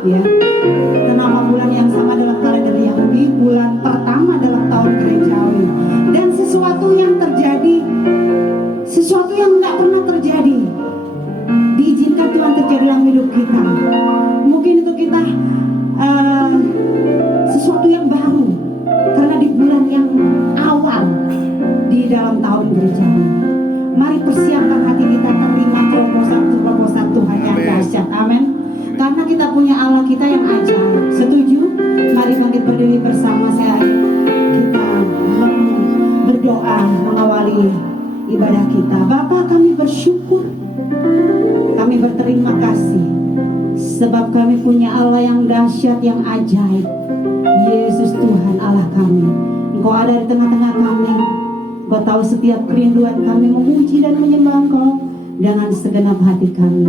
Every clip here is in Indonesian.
Aviv ya. Nama bulan yang sama dalam kalender Yahudi, bulan pertama dalam tahun gerejawi. Dan sesuatu yang terjadi, sesuatu yang nggak pernah terjadi, diizinkan Tuhan terjadi dalam hidup kita. Mungkin itu kita sesuatu yang baru, karena di bulan yang awal di dalam tahun gerejawi. Mari persiapkan hati kita terima terobosan Tuhan yang dahsyat. Amin. Karena kita punya Allah kita yang ajaib. Setuju? Mari bangkit berdiri bersama saya. Kita berdoa mengawali ibadah kita. Bapa, kami bersyukur, kami berterima kasih, sebab kami punya Allah yang dahsyat, yang ajaib. Yesus Tuhan Allah kami, Engkau ada di tengah-tengah kami. Engkau tahu setiap kerinduan kami memuji dan menyembah Engkau dengan segenap hati kami.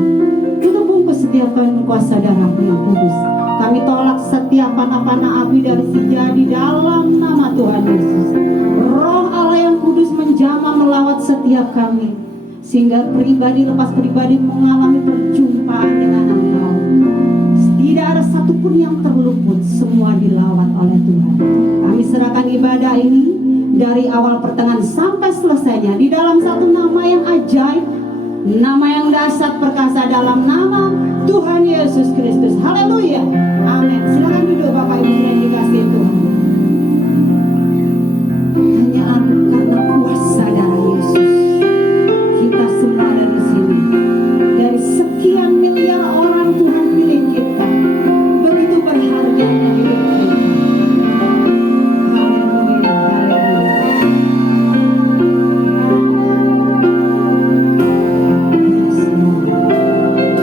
Tutup bungkus setiap kami berkuasa darah-Mu yang kudus. Kami tolak setiap panah-panah api dari senja di dalam nama Tuhan Yesus. Roh Allah yang kudus menjamah melawat setiap kami, sehingga pribadi lepas pribadi mengalami perjumpaan dengan Engkau. Tidak ada satupun yang terluput, semua dilawat oleh Tuhan. Kami serahkan ibadah ini dari awal pertengahan sampai selesainya di dalam satu nama yang ajaib, nama yang dahsyat perkasa, dalam nama Tuhan Yesus Kristus. Haleluya. Amin. Silakan duduk Bapak Ibu yang dikasihi Tuhan. Hanya karena kuasa darah Yesus, kita semua ada di sini. Dari sekian miliar orang, Tuhan pilih kita. Begitu berharganya hidup kita. Haleluya, haleluya. Yes, Lord.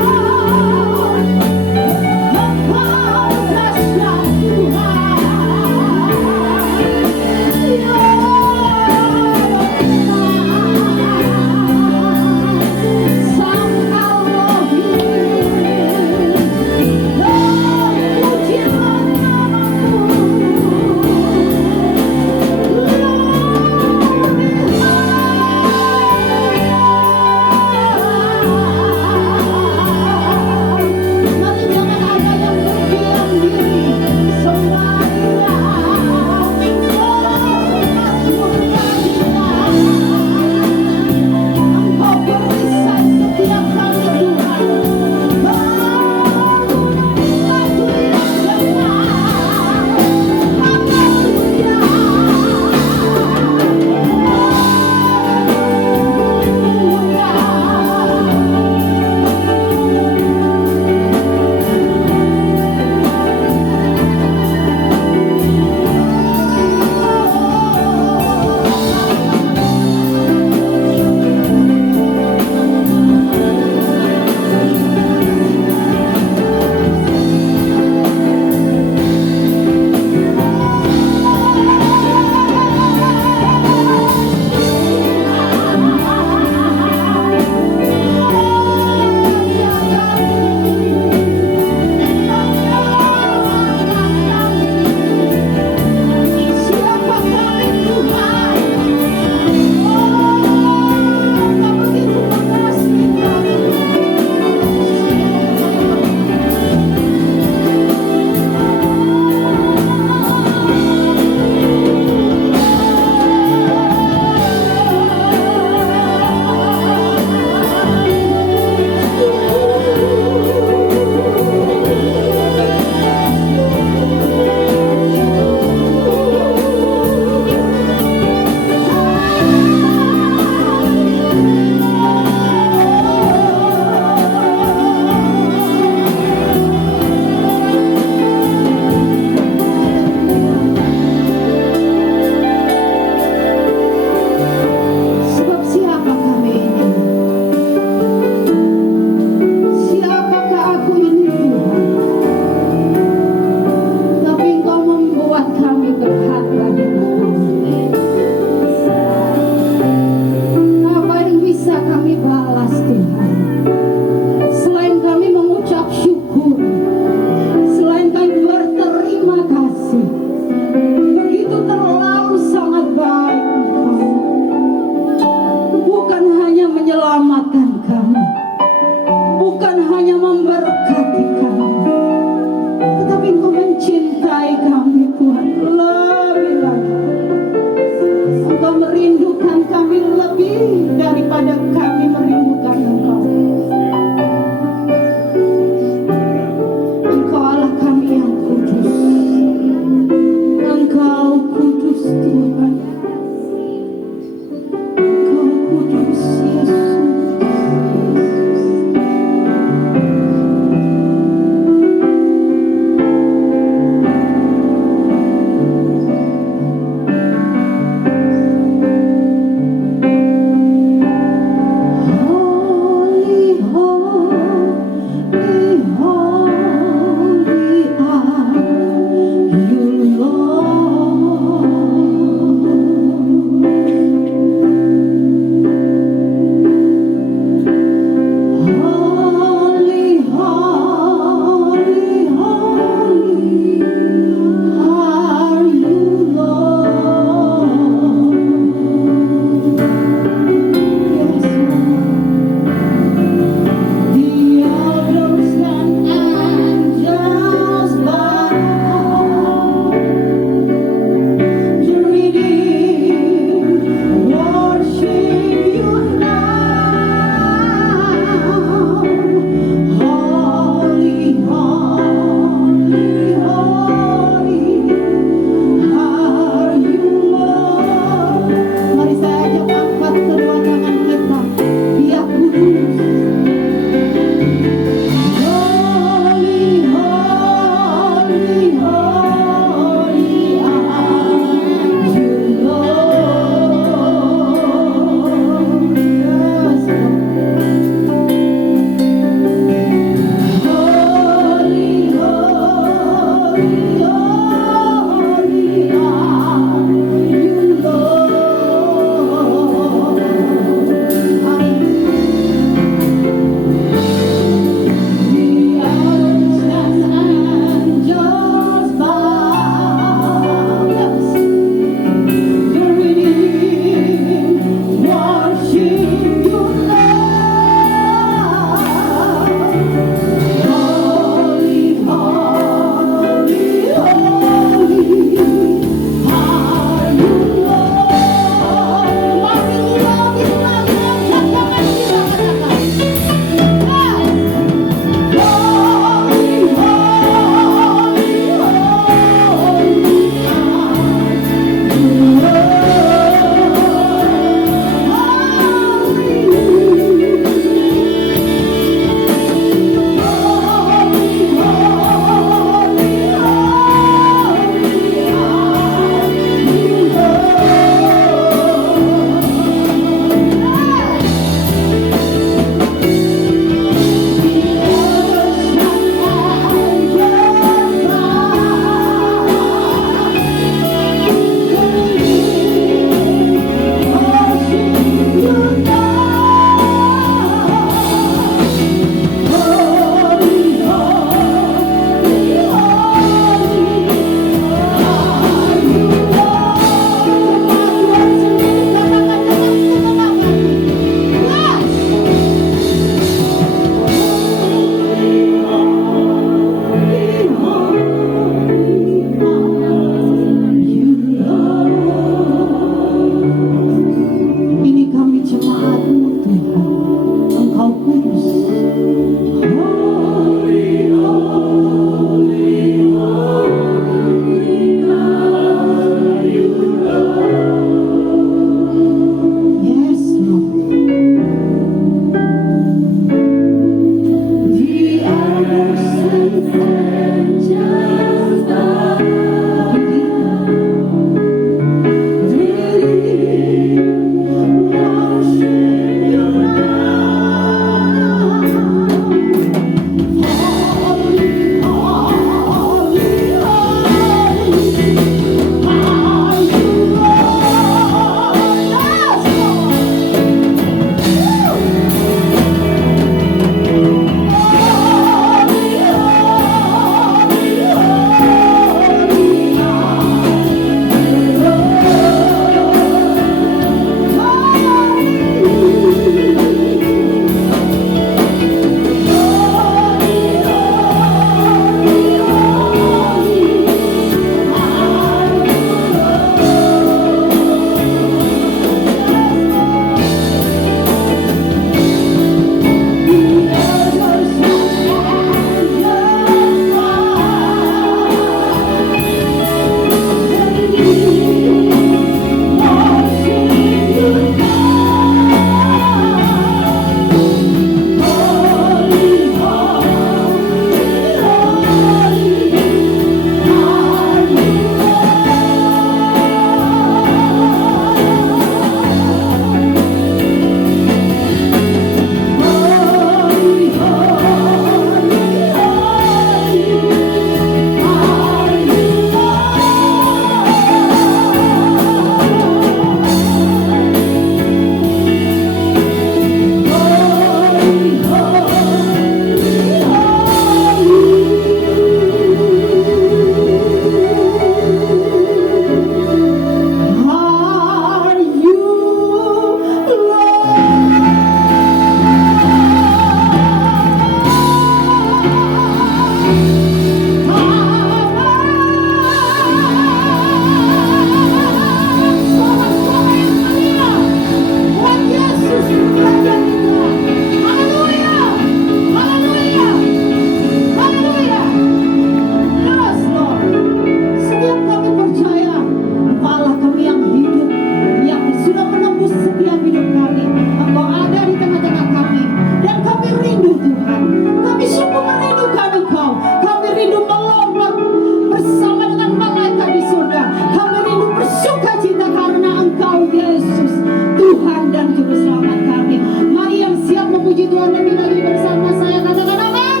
bersama saya, katakan amin.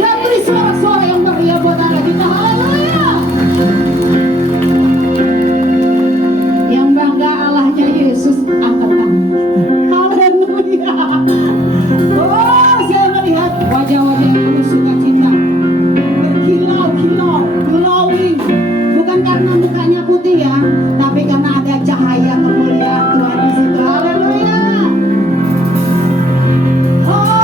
Dan beri suara-suara yang meriah buat Allah kita. Haleluya. Yang bangga Allahnya Yesus angkat tangan. Haleluya. Oh, saya melihat wajah-wajah yang penuh sukacita, berkilau-kilau, glowing. Bukan karena mukanya putih ya, tapi karena ada cahaya kemuliaan Tuhan di situ. Haleluya. Oh,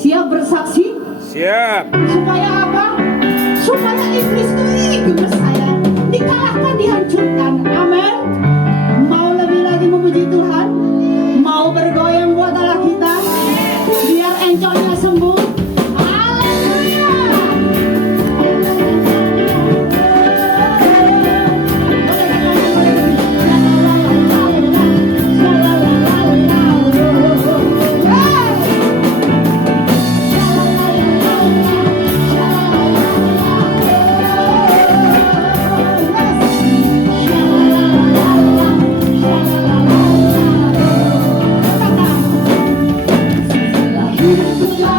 Siap bersaksi? Siap. Supaya apa? Supaya iblis itu saya dikalahkan, dihancurkan. Amin. Mau lebih lagi memuji Tuhan? Mau bergoyang buat Allah kita? Biar encoknya sembuh. Haleluya. Hidupku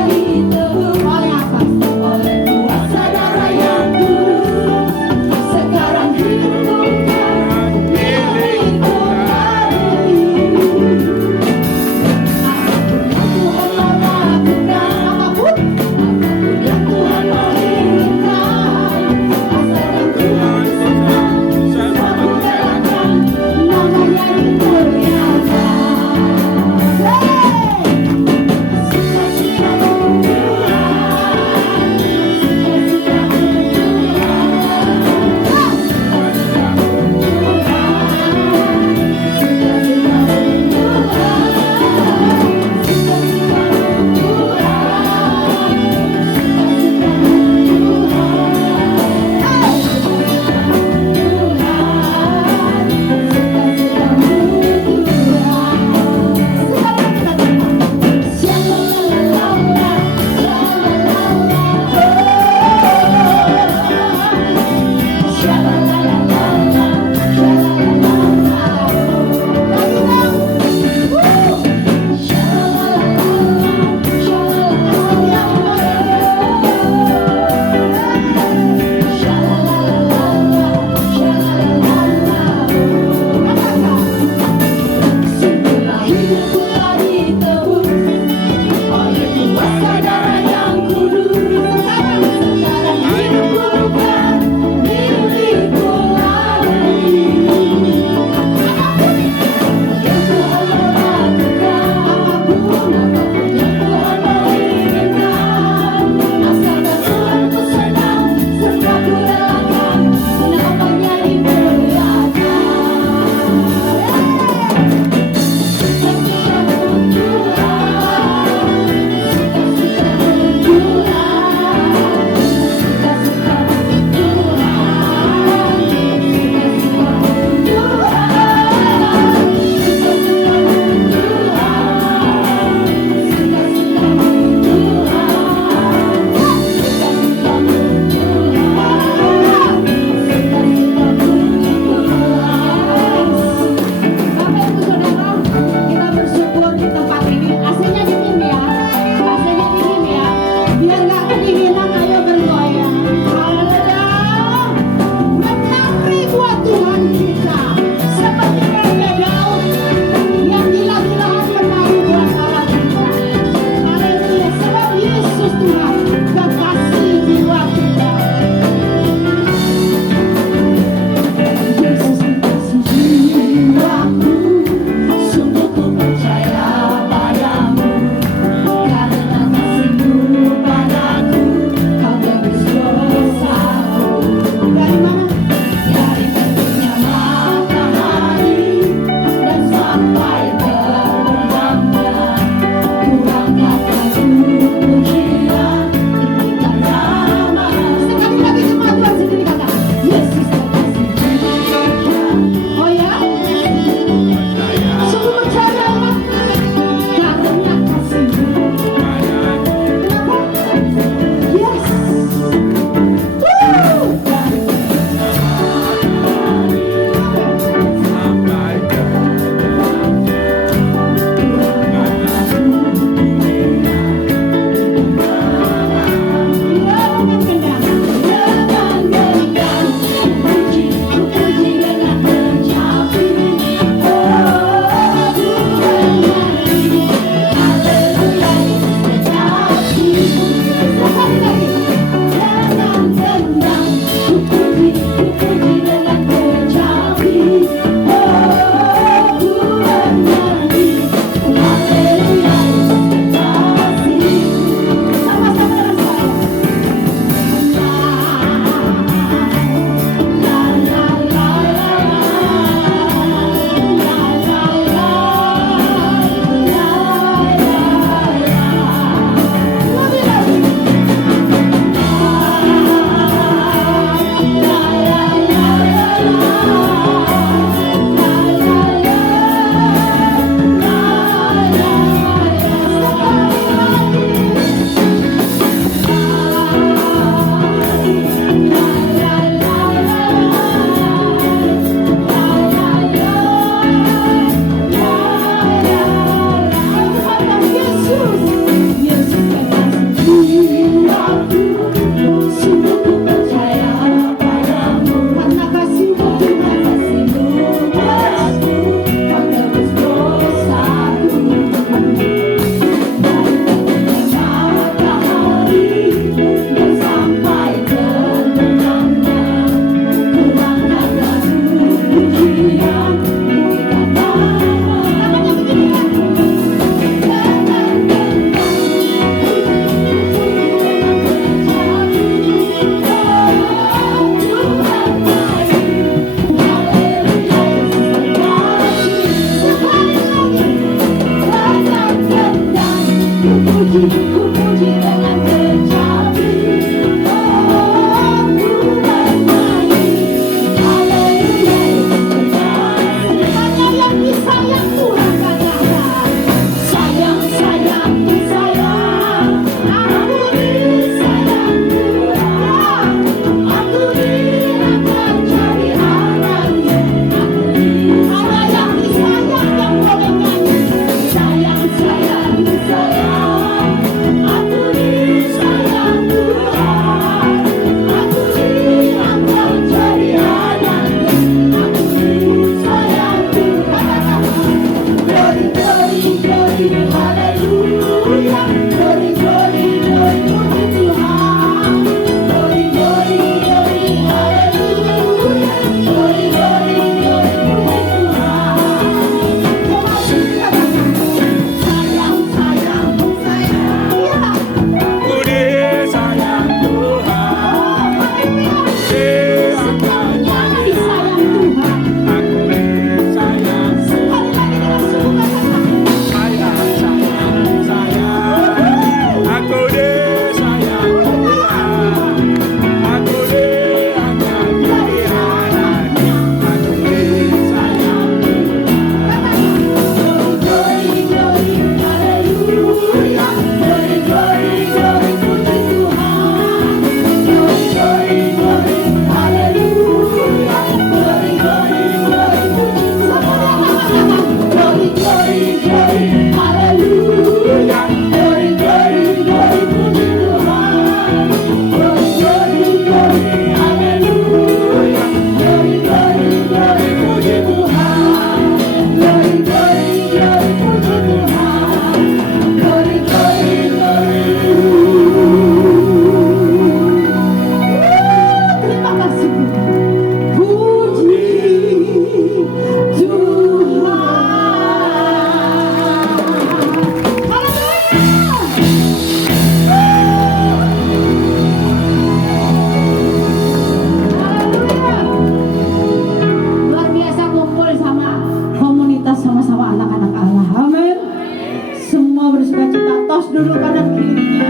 duduk kanan kirinya.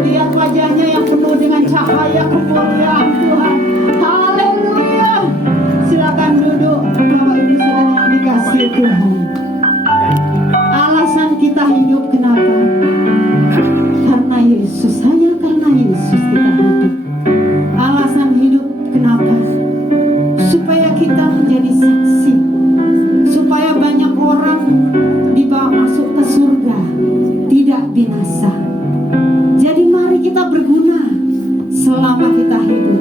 Lihat wajahnya yang penuh dengan cahaya kemuliaan Tuhan. Haleluya. Silakan duduk Bapak Ibu Saudara yang dikasihi Tuhan. Alasan kita hidup kenapa? Karena Yesus, hanya karena Yesus kita hidup. Alasan hidup kenapa? Supaya kita menjadi saksi, supaya banyak orang dibawa masuk ke surga, tidak binasa. Jadi mari kita berguna selama kita hidup.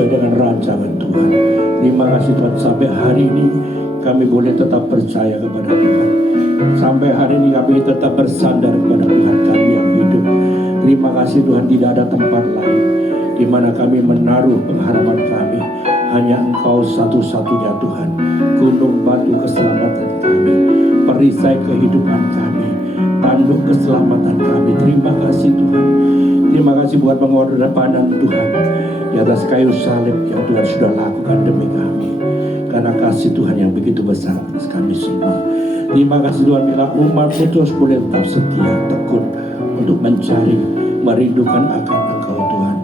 sesuai dengan rancangan Tuhan. Terima kasih Tuhan, sampai hari ini kami boleh tetap percaya kepada Tuhan. Sampai hari ini kami tetap bersandar kepada Tuhan kami yang hidup. Terima kasih Tuhan, tidak ada tempat lain di mana kami menaruh pengharapan kami. Hanya Engkau satu-satunya Tuhan, gunung batu keselamatan kami, perisai kehidupan kami, tanduk keselamatan kami. Terima kasih Tuhan. Terima kasih buat pengorbanan Tuhan di atas kayu salib yang Tuhan sudah lakukan demi kami. Karena kasih Tuhan yang begitu besar atas kami semua. Terima kasih Tuhan, bila umat-Mu terus boleh tetap setia, tekun untuk mencari, merindukan akan Engkau Tuhan,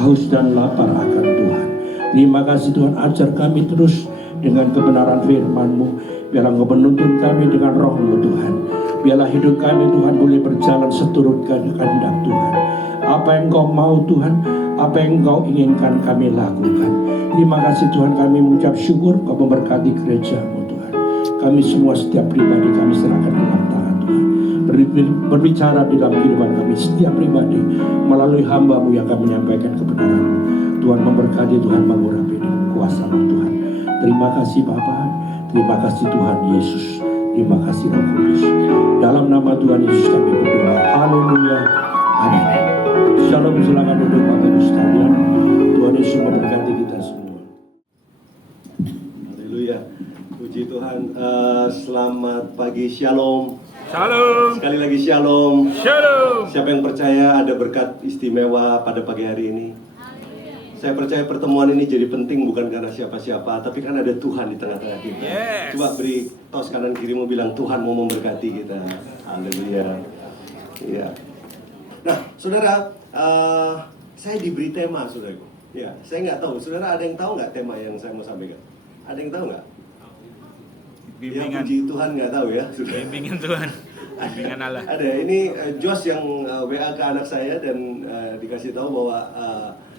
haus dan lapar akan Tuhan. Terima kasih Tuhan, ajar kami terus dengan kebenaran firman-Mu. Biarlah Engkau menuntun kami dengan roh-Mu Tuhan. Biarlah hidup kami Tuhan boleh berjalan seturut kehendak Tuhan. Apa yang Engkau mau Tuhan, apa yang Engkau inginkan kami lakukan. Terima kasih Tuhan, kami mengucap syukur Engkau memberkati gereja-Mu Tuhan. Kami semua setiap pribadi kami serahkan dalam tangan Tuhan. Berbicara di dalam kehidupan kami setiap pribadi melalui hamba-Mu yang akan menyampaikan kebenaran. Tuhan memberkati, Tuhan mengurapi dengan kuasa-Mu Tuhan. Terima kasih Bapa, terima kasih Tuhan Yesus, terima kasih Roh Kudus. Dalam nama Tuhan Yesus kami berdoa. Haleluya. Amin. Shalom, silakan duduk Bapak Ibu sekalian. Tuhan Yesus memberkati kita semua. Haleluya. Puji Tuhan. Selamat pagi, shalom. Shalom. Sekali lagi shalom. Shalom. Siapa yang percaya ada berkat istimewa pada pagi hari ini? Saya percaya pertemuan ini jadi penting bukan karena siapa-siapa, tapi kan ada Tuhan di tengah-tengah kita. Yes. Coba beri tos kanan kirimu, bilang Tuhan mau memberkati kita. Haleluya. Iya. Nah, saudara, saya diberi tema, saudaraku. Ya, saya nggak tahu. Saudara ada yang tahu nggak tema yang saya mau sampaikan? Ada yang tahu nggak? Ya, Bimbingan. puji Tuhan nggak tahu ya. Bimbingan Tuhan. Bimbingan Allah. Ada. Ini Jos yang WA ke anak saya dan dikasih tahu bahwa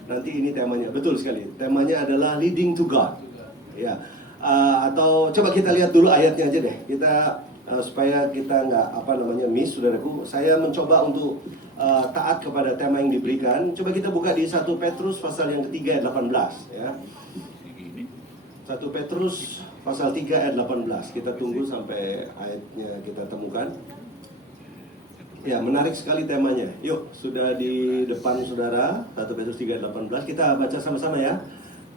nanti ini temanya, betul sekali. Temanya adalah leading to God. Ya. Atau coba kita lihat dulu ayatnya aja deh. Kita supaya kita nggak miss, saudaraku. Saya mencoba untuk taat kepada tema yang diberikan. Coba kita buka di 1 Petrus pasal yang ketiga ayat 18 ya. 1 Petrus pasal 3 ayat 18. Kita tunggu sampai ayatnya kita temukan. Ya, menarik sekali temanya. Yuk, sudah di depan saudara, 1 Petrus 3 ayat 18. Kita baca sama-sama ya.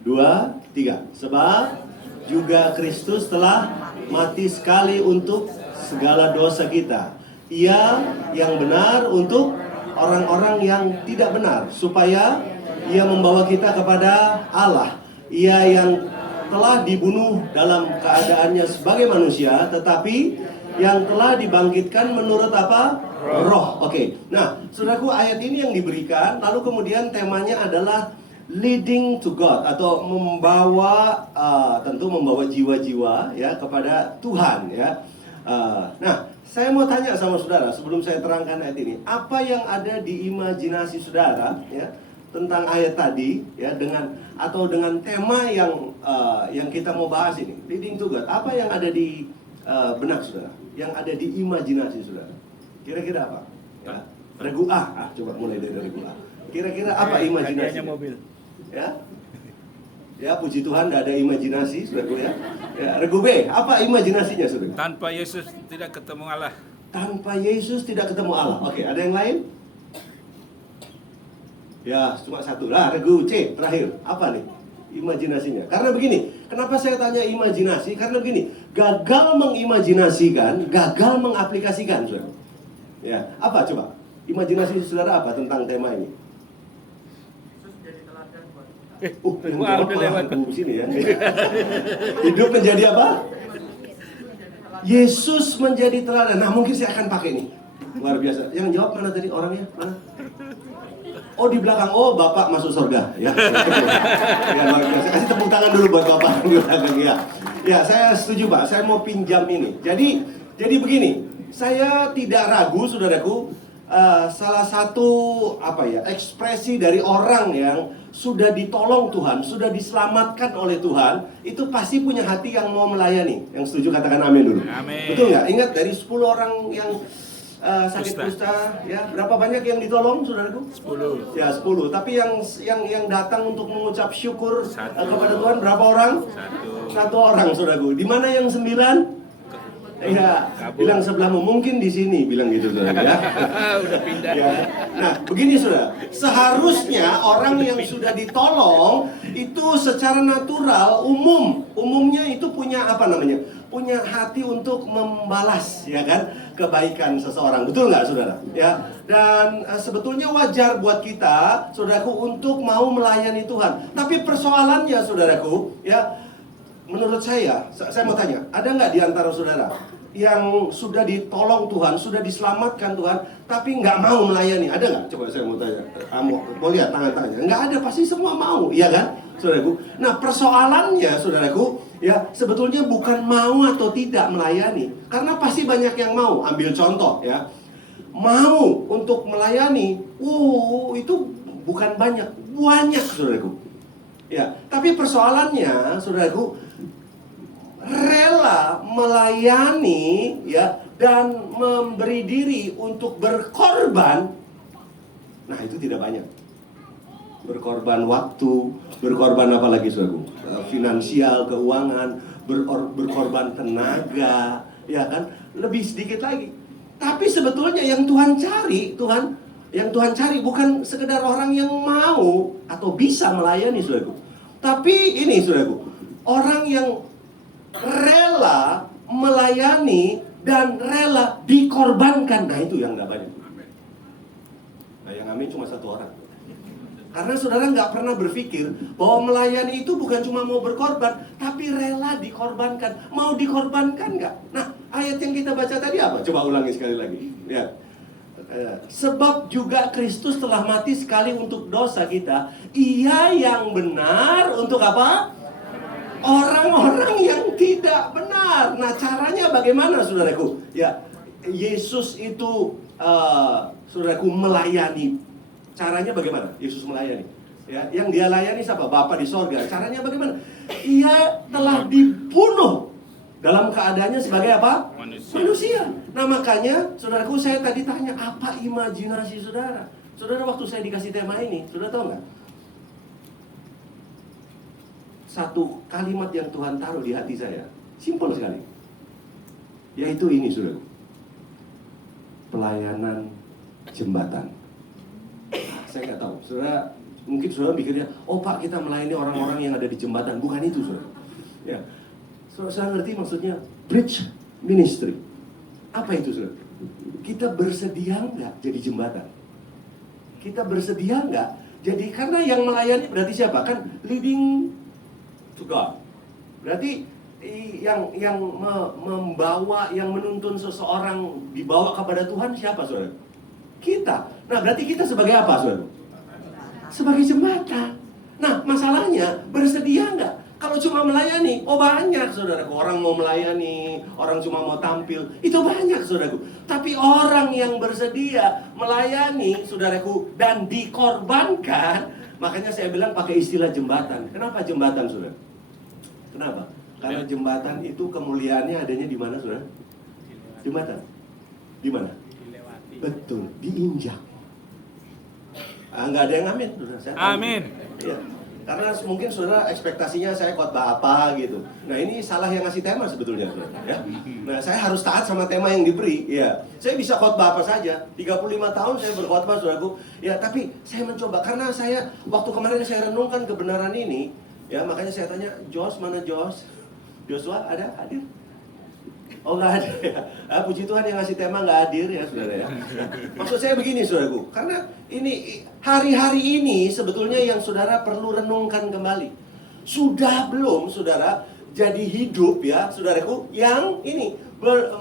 2, 3. Sebab juga Kristus telah mati sekali untuk segala dosa kita. Ia yang benar untuk orang-orang yang tidak benar, supaya ia membawa kita kepada Allah. Ia yang telah dibunuh dalam keadaannya sebagai manusia, tetapi yang telah dibangkitkan menurut apa? Roh. Oke. Nah, saudaraku, ayat ini yang diberikan, lalu kemudian temanya adalah leading to God, atau membawa, tentu membawa jiwa-jiwa ya kepada Tuhan ya. Nah, saya mau tanya sama saudara sebelum saya terangkan ayat ini, apa yang ada di imajinasi saudara ya tentang ayat tadi ya, dengan tema yang kita mau bahas ini, leading to God. Apa yang ada di benak saudara, yang ada di imajinasi saudara? Kira-kira apa? Ya, regu A. Coba mulai dari regu A. Kira-kira apa imajinasi? Mobil. Ya, ya puji Tuhan, tidak ada imajinasi, saudaraku ya. Ya, regu B. Apa imajinasinya, saudara? Tanpa Yesus tidak ketemu Allah. Tanpa Yesus tidak ketemu Allah. Oke, ada yang lain? Ya, cuma satu lah. Regu C terakhir. Apa nih imajinasinya? Karena begini. Kenapa saya tanya imajinasi? Karena begini. Gagal mengimajinasikan, gagal mengaplikasikan, saudara. Ya, apa coba? Imajinasi saudara apa tentang tema ini? Udah lewat di sini ya. Hidup menjadi apa? Yesus menjadi teladan. Nah, mungkin saya akan pakai ini. Luar biasa. Yang jawab mana tadi orangnya? Mana? Oh, di belakang. Oh, Bapak masuk surga. Ya, ya luar biasa. Kasih tepuk tangan dulu buat Bapak di belakang ya. Ya, saya setuju Pak. Saya mau pinjam ini. Jadi begini. Saya tidak ragu, saudaraku, salah satu ekspresi dari orang yang sudah ditolong Tuhan, sudah diselamatkan oleh Tuhan, itu pasti punya hati yang mau melayani. Yang setuju katakan amin dulu. Amin. Betul nggak? Ingat dari 10 orang yang sakit kusta, ya berapa banyak yang ditolong, saudaraku? 10. Ya 10. Tapi yang datang untuk mengucap syukur Satu. kepada Tuhan berapa orang? Satu orang, saudaraku. Di mana yang 9? Ya, Kabur. bilang sebelahmu, mungkin di sini, bilang gitu, saudara. Ya. Udah pindah. Ya. Nah, begini saudara, seharusnya orang yang sudah ditolong itu secara natural umumnya itu punya apa namanya? Punya hati untuk membalas, ya kan, kebaikan seseorang. Betul nggak, saudara? Ya. Dan sebetulnya wajar buat kita, saudaraku, untuk mau melayani Tuhan. Tapi persoalannya, saudaraku, ya, menurut saya mau tanya, ada nggak di antara saudara yang sudah ditolong Tuhan, sudah diselamatkan Tuhan, tapi nggak mau melayani? Ada nggak? Coba saya mau tanya. Mau lihat tangan-tangannya? Nggak ada, pasti semua mau, iya kan, saudaraku? Nah, persoalannya, saudaraku, ya sebetulnya bukan mau atau tidak melayani, karena pasti banyak yang mau. Ambil contoh, ya, mau untuk melayani, itu bukan banyak, saudaraku. Ya, tapi persoalannya, saudaraku, rela melayani, ya, dan memberi diri untuk berkorban. Nah, itu tidak banyak. Berkorban waktu, berkorban apa lagi, saudaraku? Finansial, keuangan, berkorban tenaga, ya kan? Lebih sedikit lagi. Tapi sebetulnya yang Tuhan cari bukan sekedar orang yang mau atau bisa melayani, saudaraku. Tapi ini, saudaraku, orang yang rela melayani dan rela dikorbankan. Nah, itu yang nggak banyak. Nah, yang amin cuma satu orang. Karena saudara nggak pernah berpikir bahwa melayani itu bukan cuma mau berkorban, tapi rela dikorbankan. Mau dikorbankan nggak? Nah, ayat yang kita baca tadi apa? Coba ulangi sekali lagi. Lihat. Sebab juga Kristus telah mati sekali untuk dosa kita. Ia yang benar untuk apa? Orang-orang yang tidak benar. Nah, caranya bagaimana, saudaraku? Ya, Yesus itu, saudaraku, melayani. Caranya bagaimana? Yesus melayani. Ya, yang dia layani siapa? Bapa di sorga. Caranya bagaimana? Ia telah dibunuh dalam keadaannya sebagai apa? Manusia. Nah, makanya, saudaraku, saya tadi tanya, apa imajinasi saudara? Saudara, waktu saya dikasih tema ini, saudara tahu nggak? Satu kalimat yang Tuhan taruh di hati saya, simpel sekali, yaitu ini, saudara. Pelayanan jembatan. Saya nggak tahu, saudara, mungkin saudara pikirnya, oh Pak, kita melayani orang-orang yang ada di jembatan. Bukan itu, saudara. Ya, saudara ngerti maksudnya bridge ministry. Apa itu, saudara? Kita bersedia nggak jadi jembatan? Kita bersedia nggak? Jadi karena yang melayani berarti siapa? Kan leading to God. Berarti yang membawa, yang menuntun seseorang dibawa kepada Tuhan siapa, saudara? Kita. Nah, berarti kita sebagai apa, saudara? Sebagai jembatan. Nah, masalahnya bersedia nggak? Kalau cuma melayani, banyak, saudaraku. Orang mau melayani, orang cuma mau tampil, itu banyak, saudaraku. Tapi orang yang bersedia melayani, saudaraku, dan dikorbankan, makanya saya bilang pakai istilah jembatan. Kenapa jembatan, saudara? Kenapa? Karena jembatan itu kemuliaannya adanya di mana, saudara? Jembatan. Di mana? Betul, diinjak. Nggak ada yang amin, saudara. Amin. Ya. Karena mungkin saudara ekspektasinya saya khotbah apa gitu. Nah, ini salah yang ngasih tema sebetulnya, saudara. Ya. Nah, saya harus taat sama tema yang diberi. Ya, saya bisa khotbah apa saja. 35 tahun saya berkhotbah, saudaraku. Ya, tapi saya mencoba karena saya waktu kemarin saya renungkan kebenaran ini. Ya, makanya saya tanya, Jos, mana Jos? Joshua ada? Hadir? Oh, nggak ada ya. Puji Tuhan yang ngasih tema nggak hadir ya, saudara ya. Maksud saya begini, saudaraku, karena ini hari-hari ini sebetulnya yang saudara perlu renungkan kembali. Sudah belum saudara jadi hidup ya, saudaraku, yang ini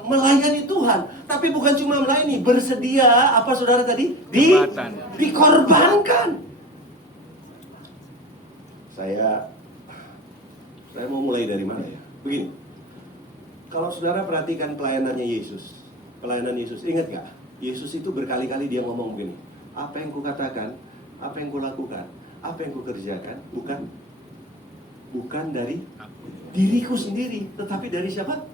melayani Tuhan, tapi bukan cuma melayani, bersedia apa, saudara tadi? Dikorbankan. Saya mau mulai dari mana ya? Begini. Kalau saudara perhatikan pelayanan Yesus, ingat gak? Yesus itu berkali-kali dia ngomong begini, apa yang kukatakan, apa yang kulakukan, apa yang kukerjakan, bukan dari diriku sendiri, tetapi dari siapa?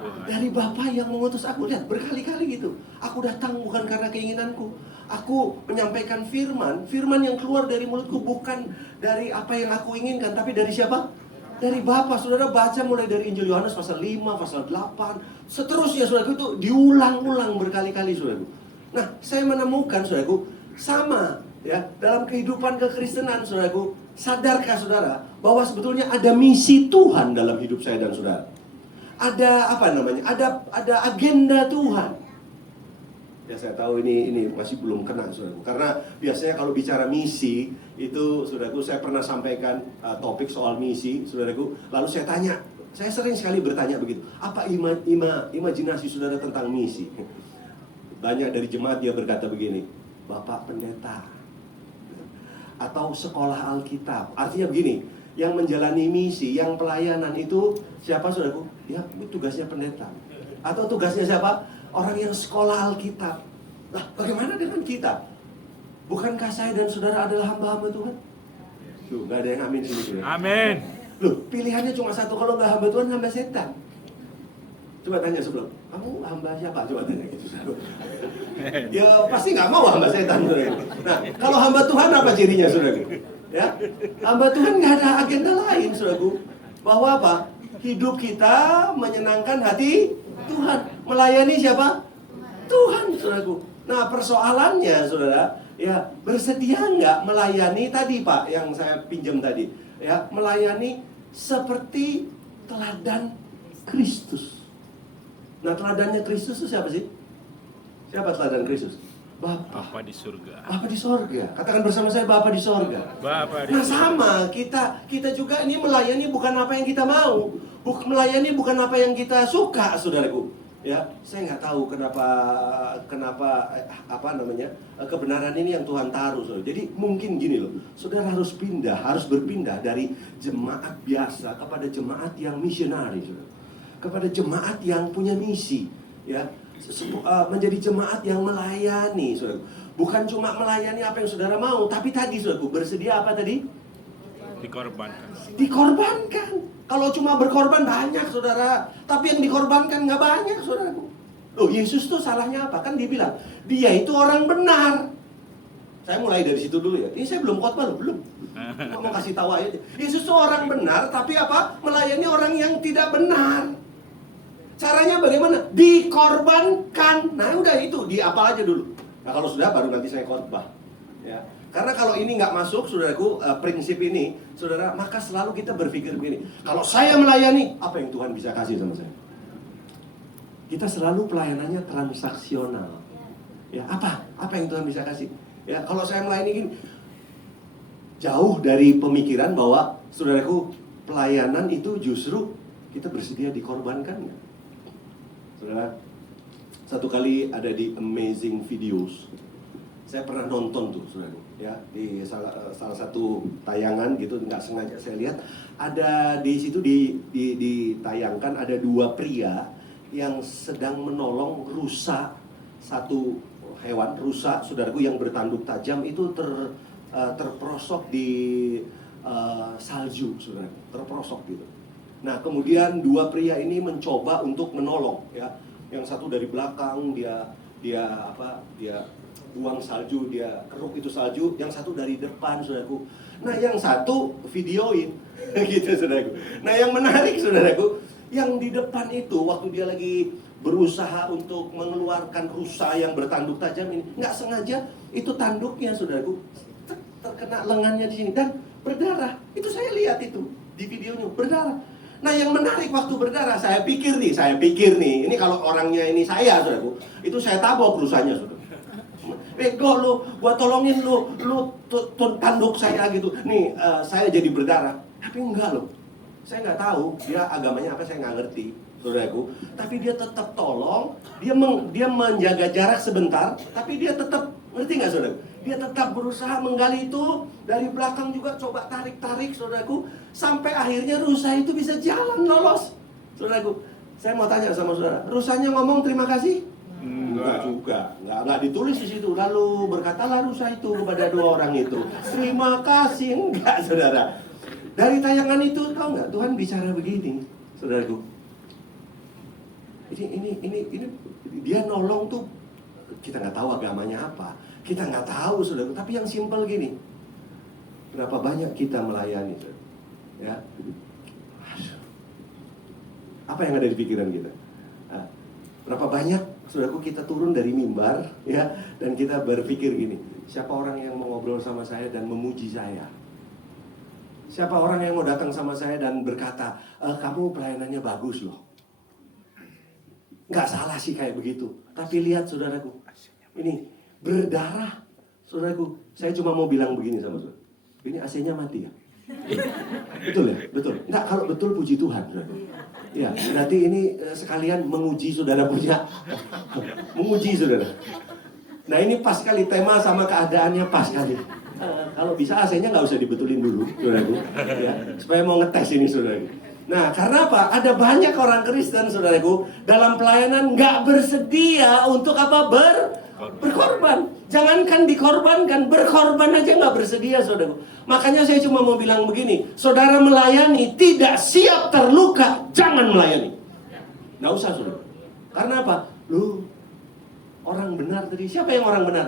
Tuhan. Dari Bapa yang mengutus aku. Lihat, berkali-kali gitu. Aku datang bukan karena keinginanku. Aku menyampaikan firman. Firman yang keluar dari mulutku bukan dari apa yang aku inginkan, tapi dari siapa? Dari Bapa. Saudara baca mulai dari Injil Yohanes pasal 5, pasal 8. Seterusnya, saudaraku, itu diulang-ulang berkali-kali, saudaraku. Nah, saya menemukan, saudaraku, sama ya dalam kehidupan kekristenan, saudaraku. Sadarkah saudara bahwa sebetulnya ada misi Tuhan dalam hidup saya dan saudara? Ada apa namanya? Ada agenda Tuhan. Ya, saya tahu ini masih belum kena, saudaraku. Karena biasanya kalau bicara misi itu, saudaraku, saya pernah sampaikan topik soal misi, saudaraku. Lalu saya tanya, saya sering sekali bertanya begitu, apa imajinasi saudara tentang misi? Banyak dari jemaat dia berkata begini, Bapak Pendeta, atau sekolah Alkitab. Artinya begini, yang menjalani misi, yang pelayanan itu siapa, saudaraku? Ya, tugasnya pendeta. Atau tugasnya siapa? Orang yang sekolah Alkitab. Lah, bagaimana dengan kita? Bukankah saya dan saudara adalah hamba-hamba Tuhan? Tuh, gak ada yang amin sini, saudara. Amin. Loh, pilihannya cuma satu. Kalau nggak hamba Tuhan, hamba setan. Coba tanya sebelum, kamu hamba siapa? Coba tanya gitu. Ya pasti nggak mau hamba setan, saudara. Nah, kalau hamba Tuhan apa cirinya, saudara? Ya, hamba Tuhan nggak ada agenda lain, saudaraku. Bahwa apa? Hidup kita menyenangkan hati Tuhan. Melayani siapa? Tuhan, saudaraku. Nah, persoalannya, saudara, ya bersedia nggak melayani tadi, Pak, yang saya pinjam tadi, ya melayani seperti teladan Kristus. Nah, teladannya Kristus itu siapa sih? Siapa teladan Kristus? Bapa di surga. Bapa di sorga. Katakan bersama saya, Bapa di sorga. Bapa di Nah, surga. sama, kita juga ini melayani bukan apa yang kita mau. Melayani bukan apa yang kita suka, saudaraku. Ya, saya nggak tahu kenapa kebenaran ini yang Tuhan taruh, saudara. Jadi mungkin gini loh, saudara harus berpindah dari jemaat biasa kepada jemaat yang misionari, saudara. Kepada jemaat yang punya misi, ya, menjadi jemaat yang melayani, saudara. Bukan cuma melayani apa yang saudara mau, tapi tadi, saudara, bersedia apa tadi? Dikorbankan. Dikorbankan. Kalau cuma berkorban banyak, saudara, tapi yang dikorbankan nggak banyak, saudaraku. Loh, Yesus tuh salahnya apa? Kan dia bilang, dia itu orang benar. Saya mulai dari situ dulu ya. Ini saya belum khotbah loh, belum. Mau kasih tahu aja. Yesus tuh orang benar, tapi apa? Melayani orang yang tidak benar. Caranya bagaimana? Dikorbankan. Nah, udah itu, apa aja dulu. Nah, kalau sudah baru nanti saya khotbah. Ya. Karena kalau ini nggak masuk, saudaraku, prinsip ini, saudara, maka selalu kita berpikir begini. Kalau saya melayani, apa yang Tuhan bisa kasih sama saya? Kita selalu pelayanannya transaksional. Ya, apa yang Tuhan bisa kasih? Ya, kalau saya melayani gini, jauh dari pemikiran bahwa, saudaraku, pelayanan itu justru kita bersedia dikorbankan. Saudara, satu kali ada di Amazing Videos, saya pernah nonton tuh, saudara, ya, di salah satu tayangan gitu, nggak sengaja saya lihat ada di situ ditayangkan ada dua pria yang sedang menolong rusa, satu hewan rusa, saudaraku, yang bertanduk tajam itu terperosok di salju, saudara, terperosok gitu. Nah, kemudian dua pria ini mencoba untuk menolong, ya. Yang satu dari belakang dia buang salju, dia keruk itu salju. Yang satu dari depan, saudaraku. Nah, yang satu videoin, gitu, saudaraku. Nah, yang menarik, saudaraku, yang di depan itu waktu dia lagi berusaha untuk mengeluarkan rusa yang bertanduk tajam ini, nggak sengaja itu tanduknya, saudaraku, terkena lengannya di sini dan berdarah. Itu saya lihat itu di videonya, berdarah. Nah, yang menarik waktu berdarah, saya pikir nih, ini kalau orangnya ini saya, saudaraku, itu saya tabok rusanya, saudara. Bego lu, gua tolongin lu tanduk saya gitu. Nih, saya jadi berdarah. Tapi enggak loh. Saya nggak tahu dia agamanya apa, saya nggak ngerti, saudaraku. Tapi dia tetap tolong, dia menjaga jarak sebentar, tapi dia tetap, ngerti nggak, saudaraku? Dia tetap berusaha menggali itu, dari belakang juga coba tarik-tarik, saudaraku, sampai akhirnya rusa itu bisa jalan lolos, saudaraku. Saya mau tanya sama saudara, rusanya ngomong terima kasih? Enggak juga, enggak ditulis di situ. Lalu berkatalah rusa itu kepada dua orang itu, terima kasih. Enggak, saudara. Dari tayangan itu, tahu nggak, Tuhan bicara begini, saudaraku. Ini dia nolong tuh, kita nggak tahu agamanya apa, kita nggak tahu saudara, tapi yang simpel gini, berapa banyak kita melayani, saudara? Ya, apa yang ada di pikiran kita? Berapa banyak saudaraku kita turun dari mimbar, ya, dan kita berpikir gini, siapa orang yang mau ngobrol sama saya dan memuji saya? Siapa orang yang mau datang sama saya dan berkata, kamu pelayanannya bagus loh. Nggak salah sih kayak begitu. Tapi lihat saudaraku, ini berdarah. Saudaraku, saya cuma mau bilang begini sama saudara. Ini AC-nya mati ya? Betul ya? Betul. Nggak, kalau betul puji Tuhan. Saudaraku. Ya, berarti ini sekalian menguji saudara punya. Menguji saudara. Nah ini pas sekali tema sama keadaannya pas sekali. Kalau bisa AC-nya nggak usah dibetulin dulu, saudaraku. Ya, supaya mau ngetes ini saudaraku. Nah, karena apa? Ada banyak orang Kristen, saudaraku, dalam pelayanan nggak bersedia untuk apa? Berkorban. Jangankan dikorbankan, berkorban aja nggak bersedia, saudaraku. Makanya saya cuma mau bilang begini, saudara melayani tidak siap terluka, jangan melayani. Nggak usah, saudara. Karena apa? Lu orang benar tadi, siapa yang orang benar?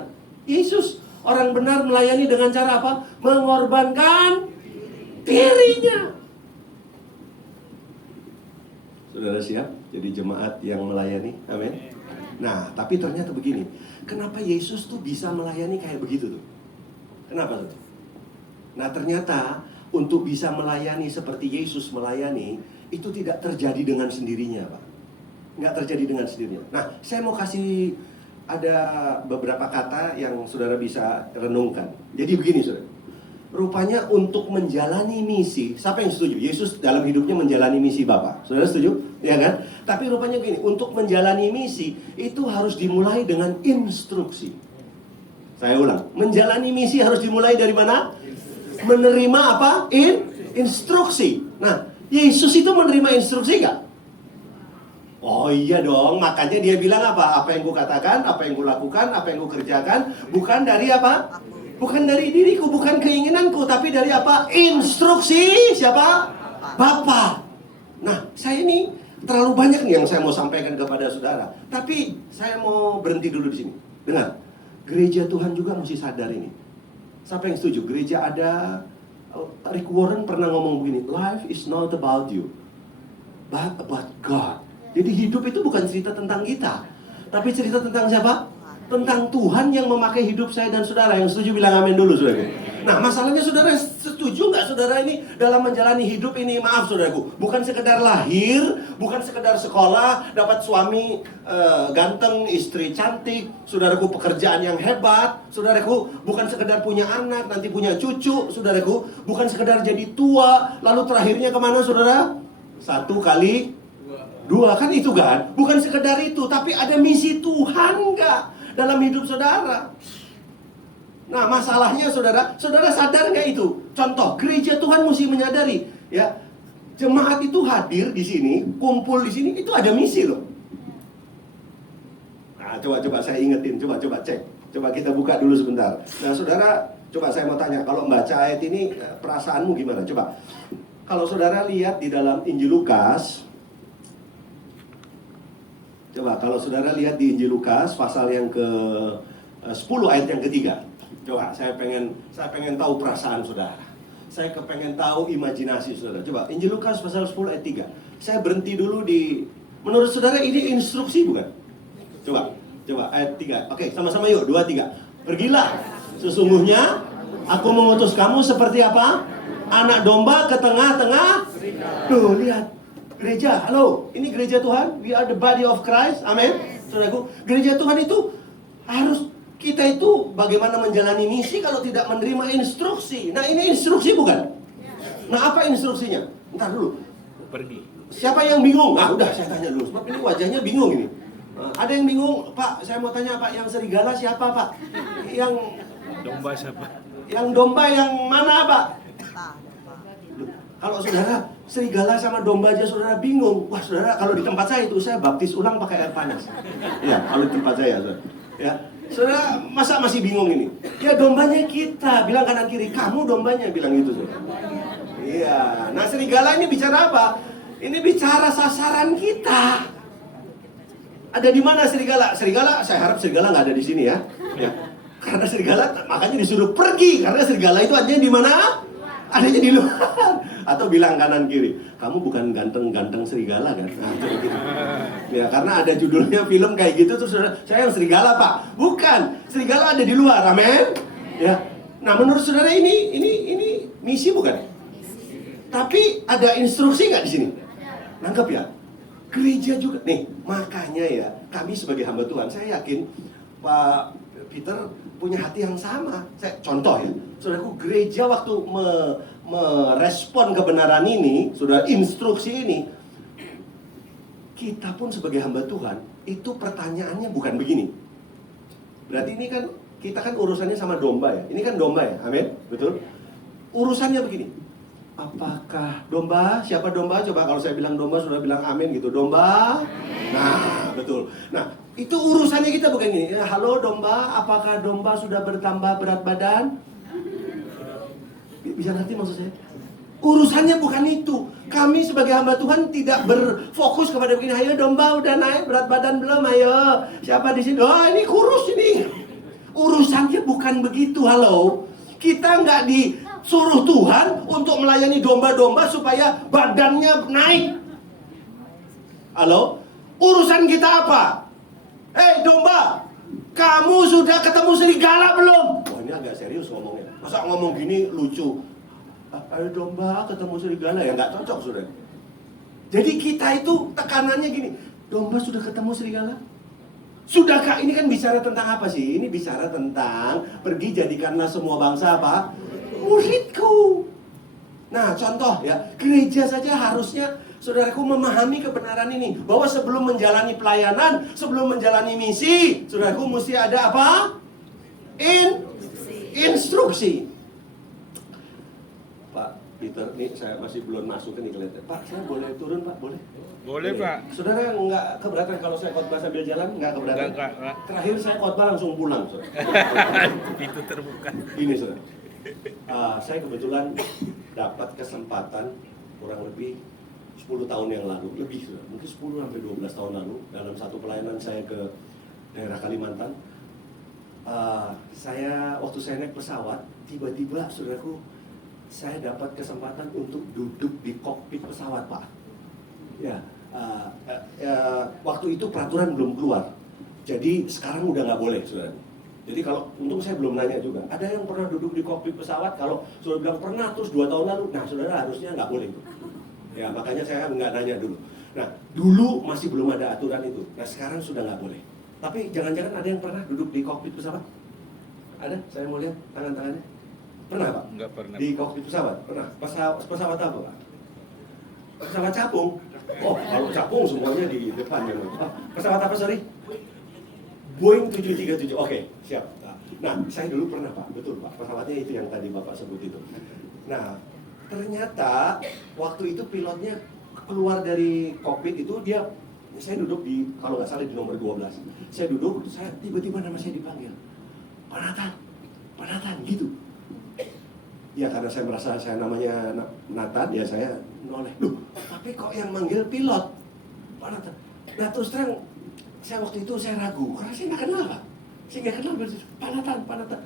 Yesus. Orang benar melayani dengan cara apa? Mengorbankan dirinya. Saudara siap jadi jemaat yang melayani? Amin. Nah, tapi ternyata begini. Kenapa Yesus tuh bisa melayani kayak begitu tuh? Kenapa tuh? Nah, ternyata untuk bisa melayani seperti Yesus melayani, itu tidak terjadi dengan sendirinya, Pak. Nggak terjadi dengan sendirinya. Nah, saya mau kasih ada beberapa kata yang saudara bisa renungkan. Jadi begini, saudara. Rupanya untuk menjalani misi, siapa yang setuju? Yesus dalam hidupnya menjalani misi Bapa. Saudara setuju? Ya kan? Tapi rupanya gini, untuk menjalani misi itu harus dimulai dengan instruksi. Saya ulang, menjalani misi harus dimulai dari mana? Menerima apa? Instruksi. Nah, Yesus itu menerima instruksi nggak? Oh iya dong, makanya dia bilang apa? Apa yang kukatakan, apa yang kulakukan, apa yang kukerjakan, bukan dari apa? Bukan dari diriku, bukan keinginanku, tapi dari apa? Instruksi siapa? Bapa. Nah, saya ini terlalu banyak nih yang saya mau sampaikan kepada saudara. Tapi saya mau berhenti dulu di sini. Dengar, gereja Tuhan juga mesti sadar ini. Siapa yang setuju? Gereja ada, Rick Warren pernah ngomong begini, life is not about you, but about God. Jadi hidup itu bukan cerita tentang kita, tapi cerita tentang siapa? Tentang Tuhan yang memakai hidup saya dan saudara. Yang setuju bilang amin dulu, saudara. Nah, masalahnya saudara setuju nggak saudara ini dalam menjalani hidup ini? Maaf saudaraku, bukan sekedar lahir, bukan sekedar sekolah, dapat suami ganteng, istri cantik, saudaraku pekerjaan yang hebat, saudaraku bukan sekedar punya anak, nanti punya cucu, saudaraku bukan sekedar jadi tua, lalu terakhirnya kemana saudara? 1 kali 2, kan itu kan? Bukan sekedar itu, tapi ada misi Tuhan nggak dalam hidup saudara? Nah, masalahnya saudara sadar nggak itu? Contoh, gereja Tuhan mesti menyadari, ya, jemaat itu hadir di sini, kumpul di sini, itu ada misi loh. Nah, coba saya ingetin, coba cek, coba kita buka dulu sebentar. Nah, saudara, coba saya mau tanya, kalau membaca ayat ini, perasaanmu gimana? Coba, kalau saudara lihat di dalam Injil Lukas. Coba kalau saudara lihat di Injil Lukas pasal yang ke-10 ayat yang ketiga. Coba saya pengen tahu perasaan saudara. Saya kepengen tahu imajinasi saudara. Coba Injil Lukas pasal 10 ayat 3. Saya berhenti dulu di, menurut saudara ini instruksi bukan? Coba ayat 3. Oke, sama-sama yuk, 2, 3. Pergilah, sesungguhnya aku mengutus kamu seperti apa? Anak domba ke tengah-tengah. Tuh, lihat. Gereja, halo, ini gereja Tuhan. We are the body of Christ, amin. Saudaraku, gereja Tuhan itu harus, kita itu bagaimana menjalani misi kalau tidak menerima instruksi. Nah, ini instruksi bukan? Nah, apa instruksinya? Ntar dulu. Pergi. Siapa yang bingung? Ah, udah saya tanya dulu. Sebab ini wajahnya bingung ini. Ada yang bingung, Pak? Saya mau tanya, Pak, yang serigala siapa, Pak? Yang Domba siapa? Yang domba yang mana, Pak? Kalau saudara serigala sama domba aja saudara bingung. Wah, saudara, kalau di tempat saya itu saya baptis ulang pakai air panas. Ya, kalau di tempat saya, saudara. Ya, saudara masa masih bingung ini? Ya, dombanya kita. Bilang kanan kiri, kamu dombanya, bilang gitu, saudara. Iya. Nah, serigala ini bicara apa? Ini bicara sasaran kita. Ada di mana serigala? Serigala, saya harap serigala nggak ada di sini ya. Ya. Karena serigala makanya disuruh pergi, karena serigala itu adanya di mana? Adanya di luar. Atau bilang kanan kiri, kamu bukan ganteng-ganteng serigala kan? Nah, itu gitu. Ya, karena ada judulnya film kayak gitu terus saya yang serigala Pak. Bukan, serigala ada di luar. Amin. Ya. Nah, menurut saudara ini misi bukan? Tapi ada instruksi nggak di sini? Nangkep ya? Gereja juga nih, makanya ya kami sebagai hamba Tuhan, saya yakin Pak Peter punya hati yang sama. Saya contoh ya, saudaraku, gereja waktu merespon kebenaran ini, saudara, instruksi ini, kita pun sebagai hamba Tuhan itu pertanyaannya bukan begini. Berarti ini kan kita kan urusannya sama domba ya. Ini kan domba ya, amin, betul? Urusannya begini. Apakah domba? Siapa domba? Coba kalau saya bilang domba, sudah bilang amin gitu. Domba? Nah, betul. Nah, itu urusannya kita bukan gini. Ya, halo domba, apakah domba sudah bertambah berat badan? Bisa ngerti maksud saya? Urusannya bukan itu. Kami sebagai hamba Tuhan tidak berfokus kepada begini. Ayo domba udah naik berat badan belum? Ayo. Siapa di sini? Oh, ini kurus ini. Urusannya bukan begitu. Halo. Kita nggak disuruh Tuhan untuk melayani domba-domba supaya badannya naik. Halo? Urusan kita apa? Hei domba, kamu sudah ketemu serigala belum? Wah, ini agak serius ngomongnya. Masa ngomong gini lucu? Ayo domba ketemu serigala, ya nggak cocok sudah. Jadi kita itu tekanannya gini, domba sudah ketemu serigala? Sudahkah? Ini kan bicara tentang apa sih? Ini bicara tentang pergi jadikanlah semua bangsa apa? Muridku. Nah, contoh ya, gereja saja harusnya saudaraku memahami kebenaran ini, bahwa sebelum menjalani pelayanan, sebelum menjalani misi, saudaraku mesti ada apa? Instruksi. Pak Peter, nih saya masih belum masuk ke nih kelihatan. Pak, saya boleh turun Pak? Boleh? Boleh, Pak. Saudara nggak keberatan kalau saya khotbah sambil jalan? Nggak keberatan? Nggak. Terakhir saya khotbah langsung pulang, saudara. Pintu terbuka. Ini saudara. Saya kebetulan dapat kesempatan kurang lebih 10 tahun yang lalu, lebih saudara, mungkin 10 sampai 12 tahun lalu, dalam satu pelayanan saya ke daerah Kalimantan. Waktu saya naik pesawat, tiba-tiba saudaraku, saya dapat kesempatan untuk duduk di kokpit pesawat, Pak. Ya, waktu itu peraturan belum keluar, jadi sekarang udah nggak boleh, saudara. Jadi kalau, untung saya belum nanya juga, ada yang pernah duduk di kokpit pesawat? Kalau saudara bilang pernah, terus 2 tahun lalu, nah saudara harusnya nggak boleh. Ya, makanya saya nggak nanya dulu. Nah, dulu masih belum ada aturan itu, nah sekarang sudah nggak boleh. Tapi jangan-jangan ada yang pernah duduk di kokpit pesawat? Ada? Saya mau lihat tangan-tangannya. Pernah, Pak? Nggak pernah. Di kokpit pesawat? Pernah? Pesawat apa, Pak? Pesawat capung? Oh, kalau capung semuanya di depan ya. Pesawat apa, sorry? Boeing 737, oke, siap. Nah, saya dulu pernah Pak, betul Pak, pesawatnya itu yang tadi Bapak sebut itu. Nah, ternyata waktu itu pilotnya keluar dari kokpit itu, saya duduk di, kalau nggak salah di nomor 12. Saya duduk, tiba-tiba nama saya dipanggil. Pak Nathan, gitu. Ya karena saya merasa saya namanya Nathan, ya saya noleh. Loh, tapi kok yang manggil pilot? Pak Nathan. Nah terus terang, saya waktu itu saya ragu, karena saya nggak kenal Pak. Saya nggak kenal, Pak Nathan.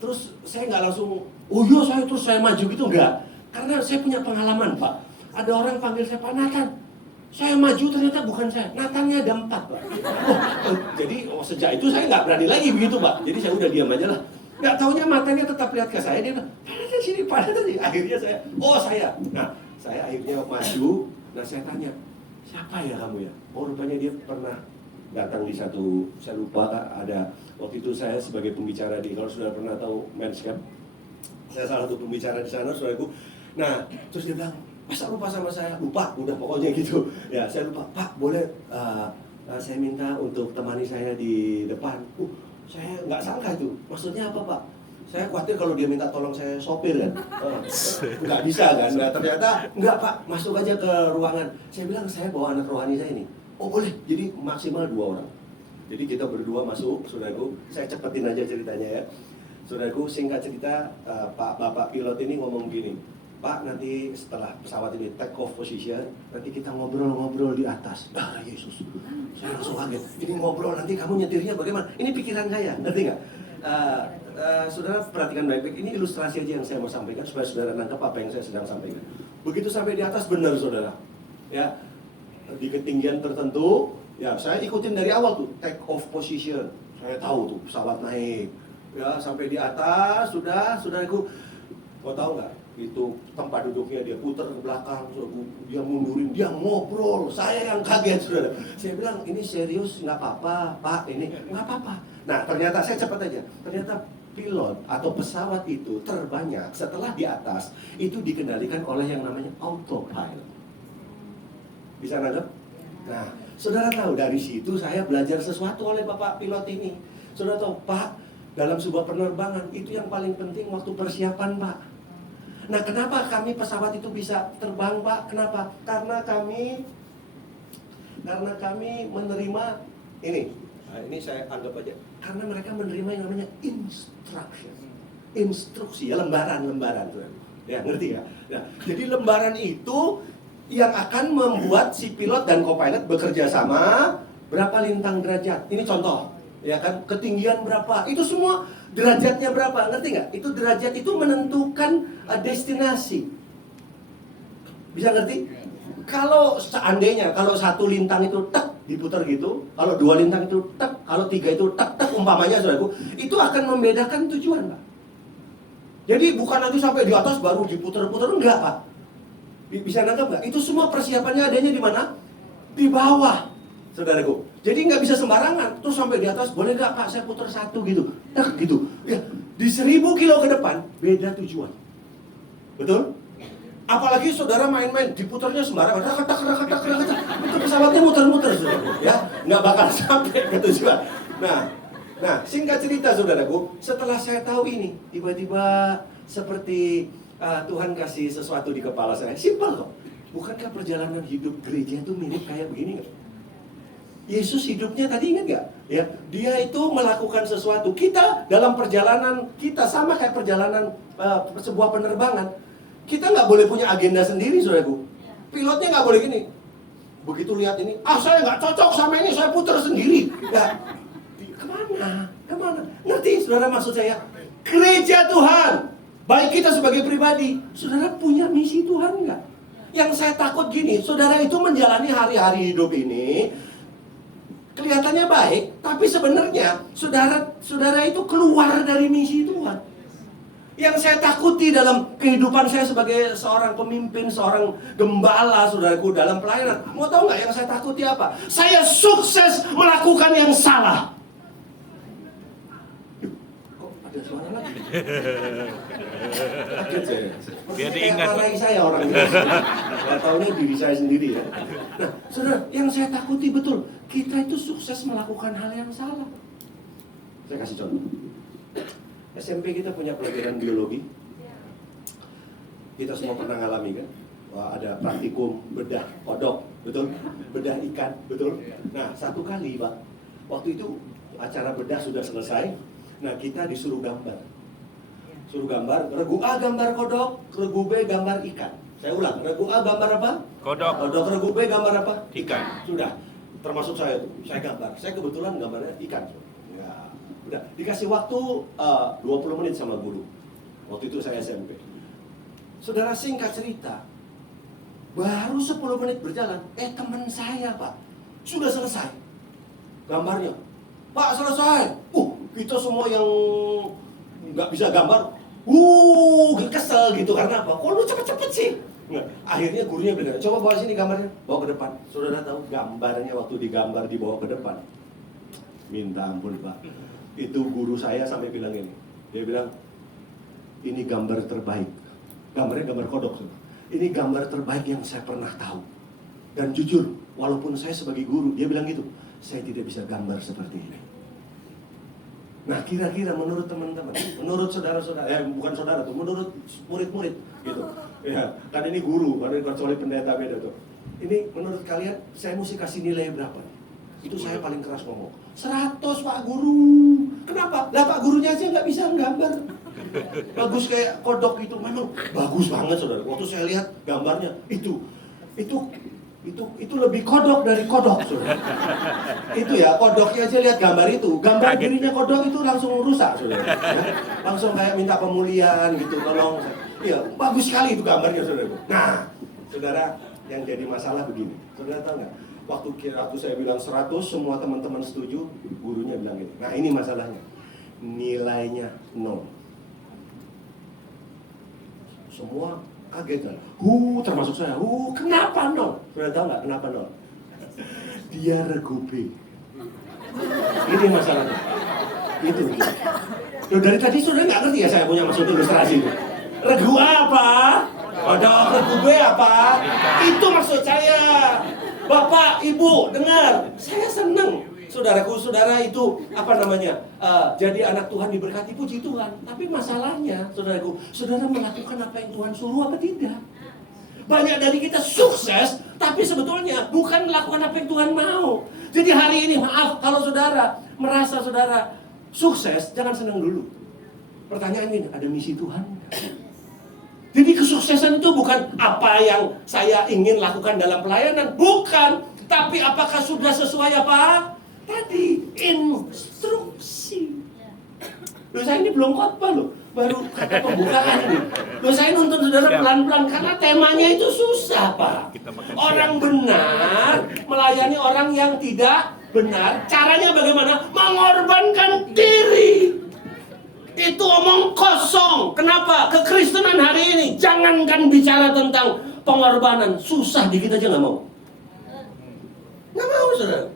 Terus saya nggak langsung, oh iya saya maju gitu, enggak. Karena saya punya pengalaman Pak. Ada orang panggil saya Pak Nathan. Saya maju ternyata bukan saya, Nathannya ada 4 Pak. Jadi sejak itu saya nggak berani lagi begitu Pak. Jadi saya udah diam aja lah. Nggak taunya matanya tetap lihat ke saya, dia bilang, Pak Nathan sini, Pak Nathan sini. Akhirnya saya. Nah, saya akhirnya maju. Nah, saya tanya, siapa ya kamu ya? Oh, rupanya dia pernah datang di satu, saya lupa Kak, ada waktu itu saya sebagai pembicara di, kalau sudah pernah tahu Men's Camp, saya salah satu pembicara di sana, saudaraku. Nah, terus dia bilang, masa lupa sama saya? Lupa, udah pokoknya gitu. Ya, saya lupa, Pak, boleh saya minta untuk temani saya di depan. Saya nggak sangka itu, maksudnya apa Pak? Saya khawatir kalau dia minta tolong saya sopir kan, nggak bisa kan? Nah ternyata nggak Pak, masuk aja ke ruangan. Saya bilang saya bawa anak rohani saya ini. Oh boleh, jadi maksimal 2 orang. Jadi kita berdua masuk, saudaraku. Saya cepetin aja ceritanya ya. Saudaraku, singkat cerita, Bapak pilot ini ngomong gini, Pak, nanti setelah pesawat ini take off position, nanti kita ngobrol-ngobrol di atas. Ah, Yesus, saya langsung kaget. Ini ngobrol, nanti kamu nyetirnya bagaimana? Ini pikiran saya, ngerti nggak? Saudara perhatikan baik-baik, ini ilustrasi aja yang saya mau sampaikan supaya saudara nangkep apa yang saya sedang sampaikan. Begitu sampai di atas benar saudara, ya di ketinggian tertentu, ya saya ikutin dari awal tuh take off position. Saya tahu tuh pesawat naik, ya sampai di atas saudaraku, mau tahu nggak? Itu tempat duduknya dia putar ke belakang, dia mundurin, dia ngobrol. Saya yang kaget saudara. Saya bilang ini serius nggak apa-apa Pak, ini nggak apa-apa. Nah ternyata saya cepat aja. Ternyata pilot atau pesawat itu terbanyak setelah di atas itu dikendalikan oleh yang namanya autopilot. Bisa nangkep? Nah saudara tahu dari situ saya belajar sesuatu oleh bapak pilot ini. Saudara tahu Pak, dalam sebuah penerbangan itu yang paling penting waktu persiapan Pak. Nah, kenapa kami pesawat itu bisa terbang, Pak? Kenapa? Karena kami menerima ini. Nah, ini saya anggap aja. Karena mereka menerima yang namanya instruksi, ya lembaran. Ya, ngerti ya? Nah, jadi lembaran itu yang akan membuat si pilot dan co-pilot bekerja sama berapa lintang derajat. Ini contoh, ya kan? Ketinggian berapa? Itu semua derajatnya berapa, ngerti nggak? Itu derajat itu menentukan destinasi. Bisa ngerti? Kalau seandainya, kalau satu lintang itu tak diputar gitu, kalau dua lintang itu tak, kalau tiga itu tak umpamanya saudaraku, itu akan membedakan tujuan, Pak. Jadi bukan nanti sampai di atas baru diputar-putar, enggak, Pak. Bisa nangkep nggak? Itu semua persiapannya adanya di mana? Di bawah, saudaraku. Jadi nggak bisa sembarangan, terus sampai di atas, boleh nggak Pak saya putar satu gitu, tak gitu. Ya, di 1000 kilo ke depan, beda tujuan. Betul? Apalagi saudara main-main, diputarnya sembarangan, raketak. Itu pesawatnya muter-muter, saudara. Ya, nggak bakal sampai ke tujuan. Nah, singkat cerita saudaraku, setelah saya tahu ini, tiba-tiba seperti Tuhan kasih sesuatu di kepala saya. Simpel kok. Bukankah perjalanan hidup gereja itu mirip kayak begini nggak? Yesus hidupnya tadi ingat gak? Ya, dia itu melakukan sesuatu. Kita dalam perjalanan kita sama kayak perjalanan sebuah penerbangan. Kita nggak boleh punya agenda sendiri, saudaraku. Pilotnya nggak boleh gini. Begitu lihat ini, saya nggak cocok sama ini, saya putar sendiri. Ya, kemana? Ngerti, saudara maksud saya? Gereja Tuhan, baik kita sebagai pribadi, saudara punya misi Tuhan nggak? Yang saya takut gini, saudara itu menjalani hari-hari hidup ini. Kelihatannya baik, tapi sebenarnya saudara itu keluar dari misi Tuhan. Yang saya takuti dalam kehidupan saya sebagai seorang pemimpin, seorang gembala, saudaraku, dalam pelayanan. Mau tahu nggak yang saya takuti apa? Saya sukses melakukan yang salah. Kok ada suara lagi? Kaget saya. Biar diingat. Kayak saya orang itu. Nggak tahunya diri saya sendiri ya. Nah, saudara, yang saya takuti betul, kita itu sukses melakukan hal yang salah. Saya kasih contoh. SMP kita punya pelajaran biologi. Kita semua pernah ngalami kan? Wah, ada praktikum bedah kodok, betul? Bedah ikan, betul? Nah, satu kali Pak, waktu itu acara bedah sudah selesai. Nah, kita disuruh gambar. Suruh gambar, regu A gambar kodok, regu B gambar ikan. Saya ulang, regu A gambar apa? Kodok. Kodok, regu B gambar apa? Ikan. Sudah, termasuk saya tuh, saya gambar. Saya kebetulan gambarnya ikan. Udah, dikasih waktu 20 menit sama guru. Waktu itu saya SMP. Saudara, singkat cerita, baru 10 menit berjalan, teman saya Pak, sudah selesai gambarnya. Pak, selesai. Kita semua yang nggak bisa gambar, kesel gitu. Karena apa? Kok lu cepet-cepet sih? Nah, akhirnya gurunya bilang, coba bawa sini gambarnya, bawa ke depan. Saudara tahu gambarnya waktu digambar dibawa ke depan, minta ampun Pak. Itu guru saya sampai bilang ini. Dia bilang, ini gambar terbaik. Gambarnya gambar kodok. Ini gambar terbaik yang saya pernah tahu. Dan jujur, walaupun saya sebagai guru, dia bilang gitu, saya tidak bisa gambar seperti ini. Nah, kira-kira menurut teman-teman, menurut saudara-saudara, bukan saudara tuh, menurut murid-murid gitu. Ya, kan ini guru, kan ini kecuali pendeta beda tuh. Ini menurut kalian, saya mesti kasih nilai berapa? Itu saya paling keras ngomong. 100 Pak Guru. Kenapa? Lah Pak Gurunya aja nggak bisa nggambar. Bagus kayak kodok itu, memang bagus banget saudara. Waktu saya lihat gambarnya, itu lebih kodok dari kodok saudara. Itu ya, kodoknya aja lihat gambar itu. Gambar dirinya kodok itu langsung rusak saudara. Ya, langsung kayak minta pemulihan gitu, tolong. Iya, bagus sekali itu gambarnya saudara. Nah, saudara, yang jadi masalah begini. Saudara tahu nggak? Waktu saya bilang 100, semua teman-teman setuju, gurunya bilang gitu. Nah, ini masalahnya. Nilainya 0. Semua kaget kan? Termasuk saya. Kenapa 0? Sudah tahu nggak kenapa 0? Dia regu B. Ini masalahnya. Itu. Loh, dari tadi sudah nggak ngerti ya saya punya maksud ilustrasi itu. Regu apa? Ada regu B apa? Itu maksud saya. Bapak, Ibu, dengar. Saya senang. Saudaraku, saudara itu jadi anak Tuhan diberkati, puji Tuhan. Tapi masalahnya, saudaraku, saudara melakukan apa yang Tuhan suruh apa tidak? Banyak dari kita sukses, tapi sebetulnya bukan melakukan apa yang Tuhan mau. Jadi hari ini, maaf, kalau saudara merasa saudara sukses, jangan senang dulu. Pertanyaan ini, ada misi Tuhan? Jadi kesuksesan itu bukan apa yang saya ingin lakukan dalam pelayanan, bukan. Tapi apakah sudah sesuai apa? Tadi instruksi. Loh, saya ini belum khotbah loh, baru kata pembukaan ini. Loh, saya nonton saudara pelan-pelan karena temanya itu susah Pak. Orang benar melayani orang yang tidak benar. Caranya bagaimana? Mengorbankan diri. Itu omong kosong. Kenapa? Kekristenan hari ini jangankan bicara tentang pengorbanan, susah dikit aja nggak mau. Nggak mau saudara.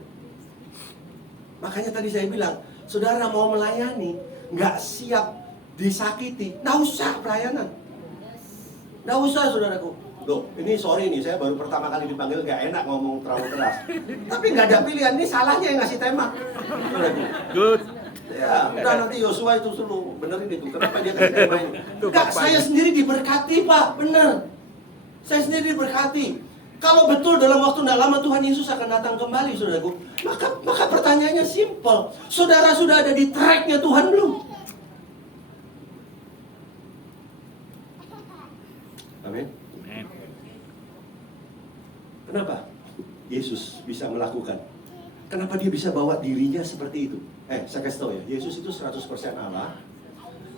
Makanya tadi saya bilang, saudara mau melayani, nggak siap disakiti, nggak usah pelayanan. Nggak usah saudaraku. Loh, ini sorry nih, saya baru pertama kali dipanggil, nggak enak ngomong terlalu keras. Tapi nggak ada pilihan, ini salahnya yang ngasih tema. Saudaraku. Good. Ya, udah nanti Yosua itu suruh benerin itu. Kenapa dia kasih tema ini? Enggak, saya sendiri diberkati Pak, bener. Saya sendiri diberkati. Kalau betul dalam waktu tidak lama Tuhan Yesus akan datang kembali, saudaraku, maka pertanyaannya simpel. Saudara sudah ada di tracknya Tuhan belum? Amin. Kenapa Yesus bisa melakukan? Kenapa dia bisa bawa dirinya seperti itu? Saya kasih tahu ya, Yesus itu 100% Allah,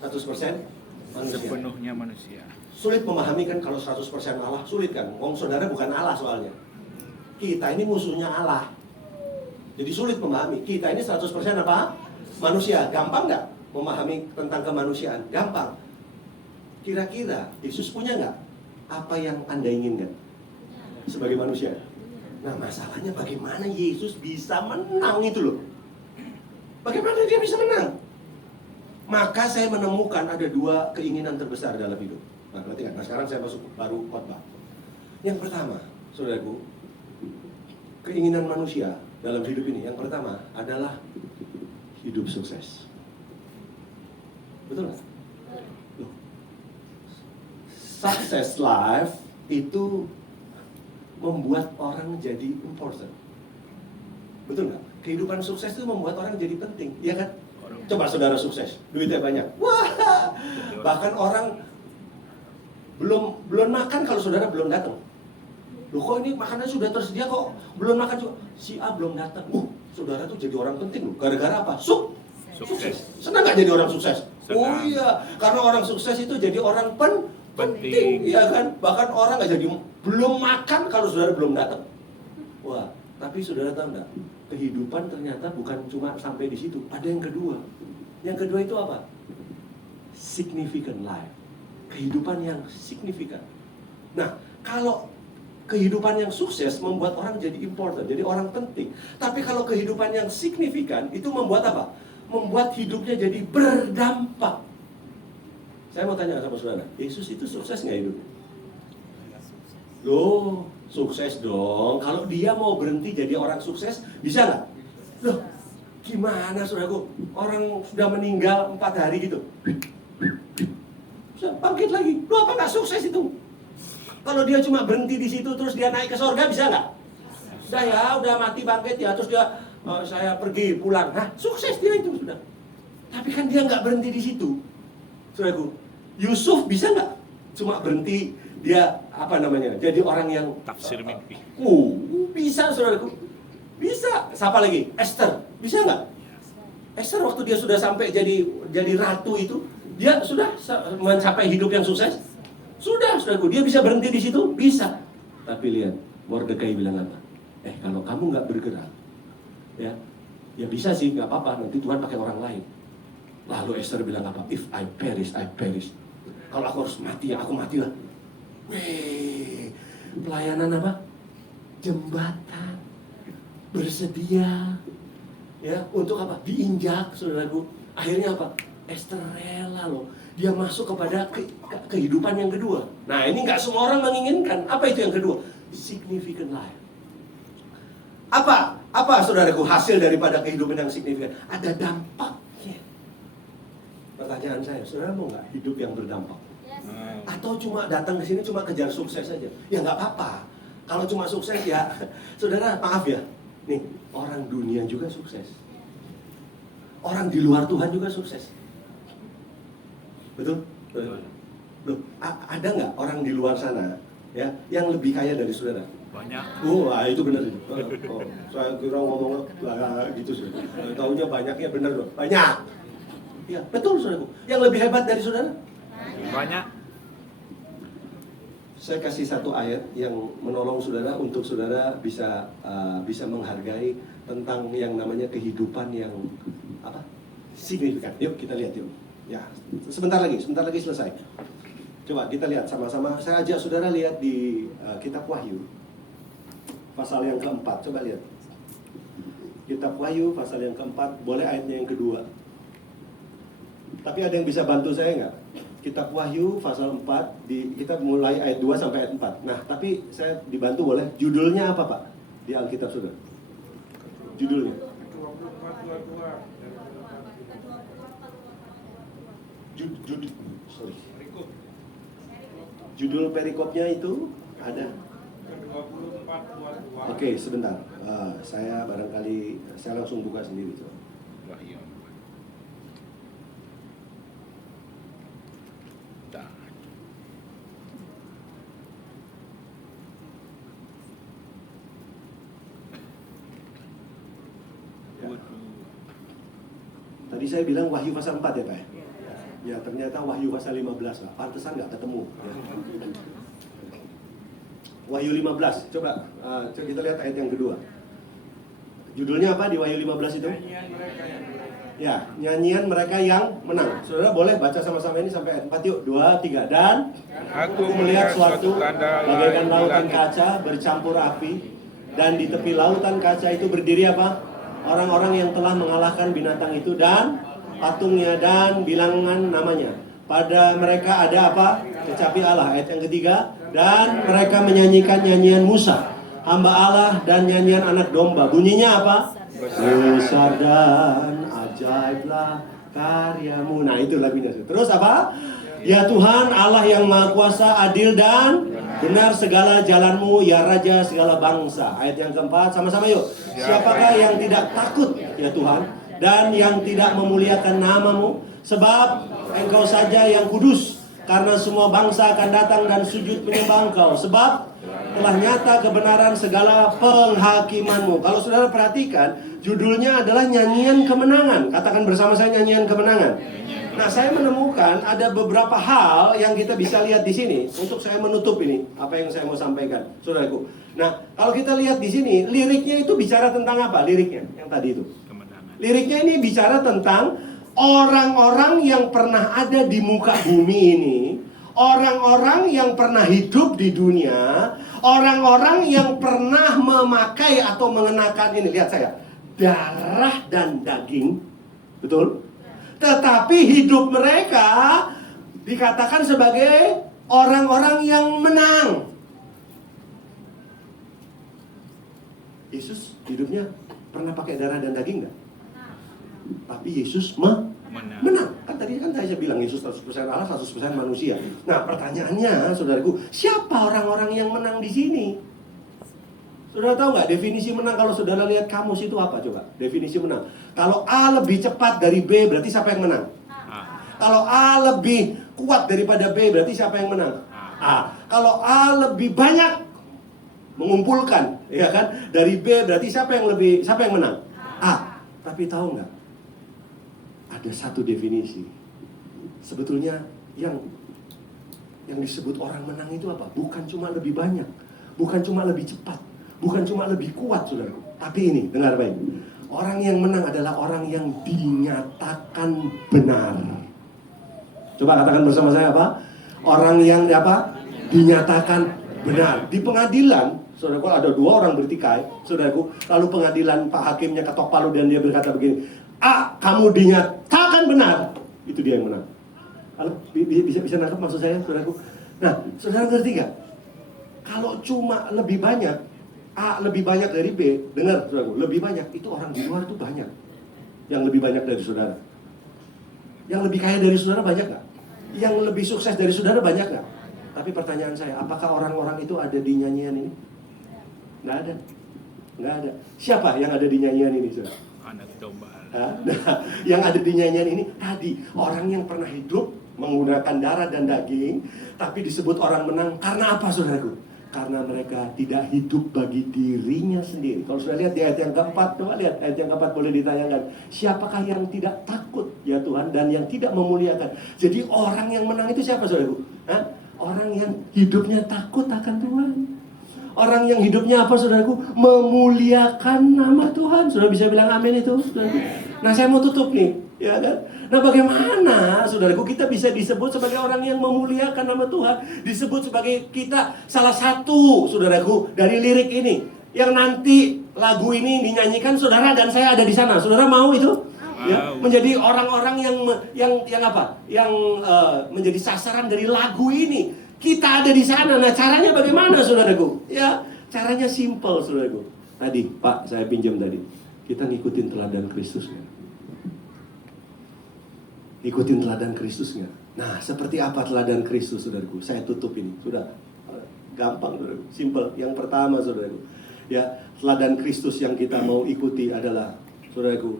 100% manusia. Sepenuhnya manusia. Sulit memahami kan kalau 100% Allah, sulit kan? Wong saudara bukan Allah soalnya. Kita ini musuhnya Allah. Jadi sulit memahami. Kita ini 100% apa? Manusia. Gampang nggak memahami tentang kemanusiaan? Gampang. Kira-kira Yesus punya nggak apa yang Anda inginkan sebagai manusia? Nah, masalahnya bagaimana Yesus bisa menang itu loh. Bagaimana dia bisa menang? Maka saya menemukan ada 2 keinginan terbesar dalam hidup. Nah, perhatikan. Nah, sekarang saya masuk baru khotbah. Yang pertama, saudaraku, keinginan manusia dalam hidup ini, yang pertama adalah hidup sukses. Betul nggak? Loh. Success life itu membuat orang jadi important. Betul nggak? Kehidupan sukses itu membuat orang jadi penting, iya kan? Coba saudara sukses, duitnya banyak. Wah, bahkan orang belum makan kalau saudara belum datang. Loh, kok ini makanan sudah tersedia kok belum makan juga? Si A belum datang. Saudara tuh jadi orang penting loh. Gara-gara apa? Sukses. Senang nggak jadi orang sukses? Senang. Oh iya, karena orang sukses itu jadi orang penting, ya kan? Bahkan orang nggak jadi belum makan kalau saudara belum datang. Wah, tapi saudara tahu nggak? Kehidupan ternyata bukan cuma sampai di situ. Ada yang kedua. Yang kedua itu apa? Significant life. Kehidupan yang signifikan. Nah, kalau kehidupan yang sukses membuat orang jadi important, jadi orang penting. Tapi kalau kehidupan yang signifikan itu membuat apa? Membuat hidupnya jadi berdampak. Saya mau tanya sama saudara, Yesus itu sukses nggak hidupnya? Loh, sukses dong. Kalau dia mau berhenti jadi orang sukses, bisa nggak? Loh, gimana saudaraku? Orang sudah meninggal 4 hari gitu, bisa bangkit lagi. Loh, apa nggak sukses itu? Kalau dia cuma berhenti di situ terus dia naik ke surga, bisa nggak? Sudah ya, udah mati bangkit ya, terus dia saya pergi pulang. Nah, sukses dia itu sudah. Tapi kan dia nggak berhenti di situ. Saudaraku, Yusuf bisa nggak cuma berhenti dia jadi orang yang Tafsir mimpi. bisa, saudaraku, bisa. Siapa lagi? Esther, bisa nggak? Esther waktu dia sudah sampai jadi ratu itu, dia sudah mencapai hidup yang sukses. Sudah, saudaraku, dia bisa berhenti di situ, bisa. Tapi lihat, Mordekai bilang apa? Kalau kamu nggak bergerak, ya bisa sih, nggak apa-apa. Nanti Tuhan pakai orang lain. Lalu Esther bilang apa? If I perish, I perish. Kalau aku harus mati, ya aku matilah. Weh, pelayanan apa? Jembatan. Bersedia. Ya, untuk apa? Diinjak, saudaraku. Akhirnya apa? Esther rela loh. Dia masuk kepada kehidupan yang kedua. Nah, ini nggak semua orang menginginkan. Apa itu yang kedua? Significant life. Apa saudaraku hasil daripada kehidupan yang signifikan? Ada dampaknya. Pertanyaan saya, saudara mau nggak hidup yang berdampak? Atau cuma datang ke sini cuma kejar sukses saja? Ya nggak apa-apa. Kalau cuma sukses ya, saudara maaf ya. Nih, orang dunia juga sukses. Orang di luar Tuhan juga sukses. Betul? Loh, ada nggak orang di luar sana ya yang lebih kaya dari saudara? Banyak. Itu benar itu. Saya kira ngomong gitu sih. Taunya banyaknya benar loh. Banyak. Ya, betul saudaraku. Yang lebih hebat dari saudara? Banyak. Saya kasih satu ayat yang menolong saudara untuk saudara bisa menghargai tentang yang namanya kehidupan yang signifikan. Yuk kita lihat yuk. Ya, sebentar lagi selesai. Coba kita lihat sama-sama. Saya ajak saudara lihat di kitab Wahyu pasal yang keempat. Coba lihat kitab Wahyu pasal yang keempat. Boleh ayatnya yang kedua. Tapi ada yang bisa bantu saya nggak? Kitab Wahyu pasal 4 kita mulai ayat 2 sampai ayat 4. Nah, tapi saya dibantu boleh. Judulnya apa, Pak? Di Alkitab saudara. Judulnya. Judul perikopnya itu ada. Oke, sebentar. Saya langsung buka sendiri. Wahyu. Tadi saya bilang Wahyu pasal 4 ya, Pak? Ya, ternyata Wahyu pasal 15 lah. Pantesan nggak ketemu. Ya. Wahyu 15, coba kita lihat ayat yang kedua. Judulnya apa di Wahyu 15 itu? Ya, nyanyian mereka yang menang. Saudara boleh baca sama-sama ini sampai ayat 4 yuk. 2, 3. Dan aku melihat suatu bagaikan lautan kaca bercampur api, dan di tepi lautan kaca itu berdiri apa? Orang-orang yang telah mengalahkan binatang itu dan patungnya dan bilangan namanya. Pada mereka ada apa? Kecapi Allah. Ayat yang ketiga. Dan mereka menyanyikan nyanyian Musa, hamba Allah, dan nyanyian anak domba. Bunyinya apa? Besar dan ajaiblah karyamu. Nah, itu lagunya. Terus apa? Ya Tuhan Allah yang Maha Kuasa, adil dan benar segala jalanmu, ya Raja segala bangsa. Ayat yang keempat, sama-sama yuk. Siapakah yang tidak takut, ya Tuhan, dan yang tidak memuliakan namamu? Sebab Engkau saja yang kudus. Karena semua bangsa akan datang dan sujud menyembah Engkau. Sebab telah nyata kebenaran segala penghakimanmu. Kalau saudara perhatikan, judulnya adalah nyanyian kemenangan. Katakan bersama saya, nyanyian kemenangan. Nah, saya menemukan ada beberapa hal yang kita bisa lihat di sini untuk saya menutup ini apa yang saya mau sampaikan, saudaraku. Nah, kalau kita lihat di sini, liriknya itu bicara tentang apa? Liriknya yang tadi itu. Liriknya ini bicara tentang orang-orang yang pernah ada di muka bumi ini, orang-orang yang pernah hidup di dunia, orang-orang yang pernah memakai atau mengenakan ini. Lihat saya, darah dan daging, betul? Tetapi hidup mereka dikatakan sebagai orang-orang yang menang. Yesus hidupnya pernah pakai darah dan daging nggak? Tapi Yesus menang. Kan tadi kan saya bilang Yesus 100% Allah, 100% manusia. Nah, pertanyaannya, saudaraku, siapa orang-orang yang menang di sini? Saudara tahu nggak definisi menang? Kalau saudara lihat kamus itu apa coba? Definisi menang. Kalau A lebih cepat dari B, berarti siapa yang menang? Kalau A lebih kuat daripada B, berarti siapa yang menang? A. Kalau A lebih banyak mengumpulkan, ya kan, dari B, berarti siapa yang menang? A. Tapi tahu nggak? Ada satu definisi. Sebetulnya yang disebut orang menang itu apa? Bukan cuma lebih banyak, bukan cuma lebih cepat, bukan cuma lebih kuat, saudaraku. Tapi ini, dengar baik. Orang yang menang adalah orang yang dinyatakan benar. Coba katakan bersama saya apa? Orang yang apa? Dinyatakan benar. Di pengadilan, saudaraku, ada 2 orang bertikai, saudaraku. Lalu pengadilan, Pak Hakimnya ketok palu dan dia berkata begini, A, kamu dinyatakan benar. Itu dia yang menang. Kalau bisa nangkep maksud saya, saudaraku. Nah, saudara ngerti gak? Kalau cuma lebih banyak, A lebih banyak dari B, dengar, saudaraku, lebih banyak, itu orang di luar tuh banyak. Yang lebih banyak dari saudara. Yang lebih kaya dari saudara banyak gak? Yang lebih sukses dari saudara banyak gak? Tapi pertanyaan saya, apakah orang-orang itu ada di nyanyian ini? Nggak ada. Nggak ada. Siapa yang ada di nyanyian ini, saudara? Anak domba. Nah, yang ada di nyanyian ini tadi, orang yang pernah hidup menggunakan darah dan daging, tapi disebut orang menang karena apa, saudaraku? Karena mereka tidak hidup bagi dirinya sendiri. Kalau sudah lihat di ayat yang keempat, coba lihat ayat yang keempat, boleh ditayangkan. Siapakah yang tidak takut ya Tuhan dan yang tidak memuliakan? Jadi orang yang menang itu siapa, saudaraku? Hah? Orang yang hidupnya takut akan Tuhan. Orang yang hidupnya apa, saudaraku? Memuliakan nama Tuhan. Sudah bisa bilang amin itu, saudaraku? Nah, saya mau tutup nih, ya kan? Nah, bagaimana, saudaraku, kita bisa disebut sebagai orang yang memuliakan nama Tuhan? Disebut sebagai kita salah satu, saudaraku, dari lirik ini. Yang nanti lagu ini dinyanyikan saudara dan saya ada di sana. Saudara mau itu? Ya, menjadi orang-orang yang apa? Yang menjadi sasaran dari lagu ini. Kita ada di sana. Nah, caranya bagaimana, saudaraku? Ya, caranya simple, saudaraku. Tadi, Pak, saya pinjam tadi. Kita ngikutin teladan Kristus nggak? Ikutin teladan Kristus nggak? Nah, seperti apa teladan Kristus, saudaraku? Saya tutup ini. Sudah gampang, saudaraku. Simple. Yang pertama, saudaraku. Ya, teladan Kristus yang kita mau ikuti adalah, saudaraku,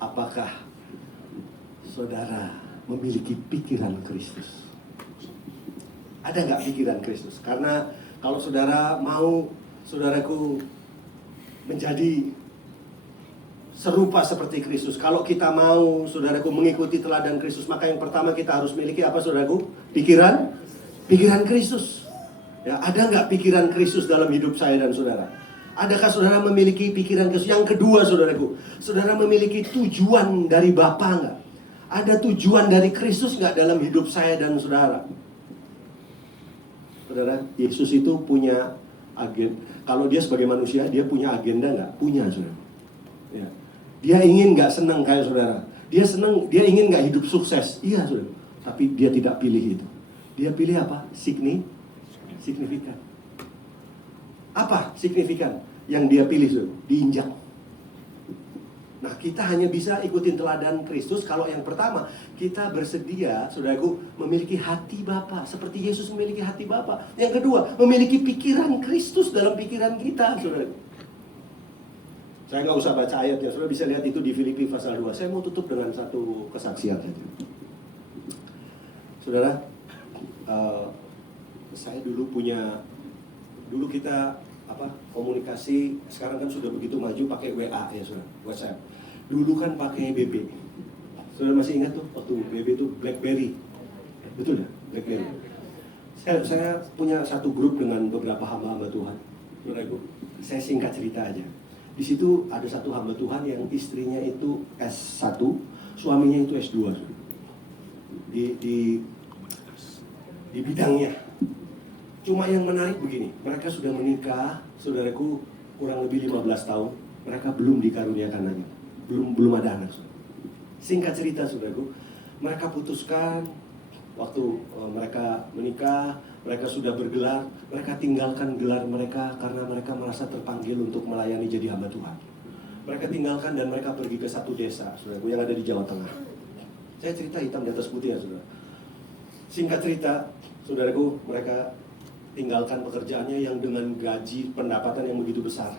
apakah saudara memiliki pikiran Kristus? Ada nggak pikiran Kristus? Karena kalau saudara mau, saudaraku, menjadi serupa seperti Kristus. Kalau kita mau, saudaraku, mengikuti teladan Kristus, maka yang pertama kita harus miliki apa, saudaraku? Pikiran Kristus. Ya, ada nggak pikiran Kristus dalam hidup saya dan saudara? Adakah saudara memiliki pikiran Kristus? Yang kedua, saudaraku, saudara memiliki tujuan dari Bapa nggak? Ada tujuan dari Kristus nggak dalam hidup saya dan saudara? Saudara, Yesus itu punya agenda. Kalau dia sebagai manusia, dia punya agenda nggak? Punya, saudara. Ya. Dia ingin nggak senang kayak saudara? Dia ingin nggak hidup sukses? Iya, saudara. Tapi dia tidak pilih itu. Dia pilih apa? Signifikan. Apa signifikan yang dia pilih, saudara? Diinjak. Nah, kita hanya bisa ikutin teladan Kristus kalau yang pertama, kita bersedia, saudaraku, memiliki hati Bapa seperti Yesus memiliki hati Bapa. Yang kedua, memiliki pikiran Kristus dalam pikiran kita, saudaraku. Saya nggak usah baca ayatnya, saudara bisa lihat itu di Filipi pasal 2. Saya mau tutup dengan satu kesaksian saja. Saudara, saya dulu kita komunikasi, sekarang kan sudah begitu maju pakai WA ya, saudara, WhatsApp. Dulu kan pakai BB. Saudara masih ingat tuh waktu BB itu BlackBerry, betul ya, BlackBerry. Saya punya satu grup dengan beberapa hamba-hamba Tuhan, saudara. Saya singkat cerita aja. Di situ ada satu hamba Tuhan yang istrinya itu S1, suaminya itu S2, di bidangnya. Cuma yang menarik begini, mereka sudah menikah, saudaraku, kurang lebih 15 tahun, mereka belum dikaruniakan anak, belum ada anak. Singkat cerita, saudaraku, mereka putuskan waktu mereka menikah, mereka sudah bergelar, mereka tinggalkan gelar mereka karena mereka merasa terpanggil untuk melayani jadi hamba Tuhan. Mereka tinggalkan dan mereka pergi ke satu desa, saudaraku, yang ada di Jawa Tengah. Saya cerita hitam di atas putih ya, saudara. Singkat cerita, saudaraku, mereka tinggalkan pekerjaannya yang dengan gaji pendapatan yang begitu besar,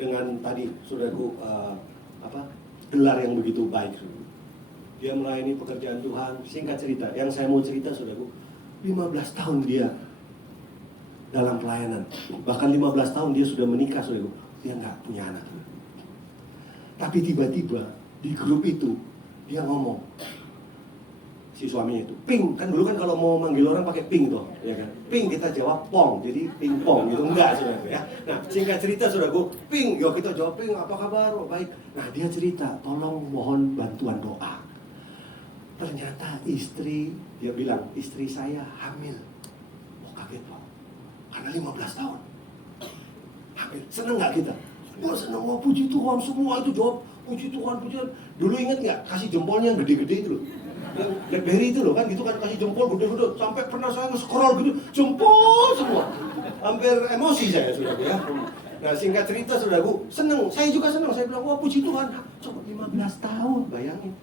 dengan tadi, saudaraku, gelar yang begitu baik. dia melayani pekerjaan Tuhan. Singkat cerita, yang saya mau cerita saudaraku, 15 tahun dia dalam pelayanan. Bahkan 15 tahun dia sudah menikah saudaraku. Dia nggak punya anak. Tapi tiba-tiba di grup itu dia ngomong, si suaminya itu, ping, kan dulu kan kalau mau manggil orang pakai ping tuh, ya kan? Ping kita jawab pong, jadi ping-pong gitu, enggak saudaraku ya. Nah, singkat cerita saudaraku, ping, yo kita jawab ping, apa kabar? Oh, baik. Nah, dia cerita, tolong mohon bantuan doa. Ternyata dia bilang, istri saya hamil. Oh, kaget Pak, karena 15 tahun. Hamil, seneng nggak kita? Wah seneng, wah puji Tuhan, semua itu jawab, puji Tuhan, puji Tuhan. Dulu ingat nggak, kasih jempolnya yang gede-gede itu loh. Yang BlackBerry itu loh kan, gitu kan, kasih jempol gede-gede. Sampai pernah saya nge-scroll gitu, jempol semua. Hampir emosi saya sudah ya. Nah singkat cerita saudaraku, seneng, saya juga seneng. Saya bilang, wah puji Tuhan, coba 15 tahun, bayangin.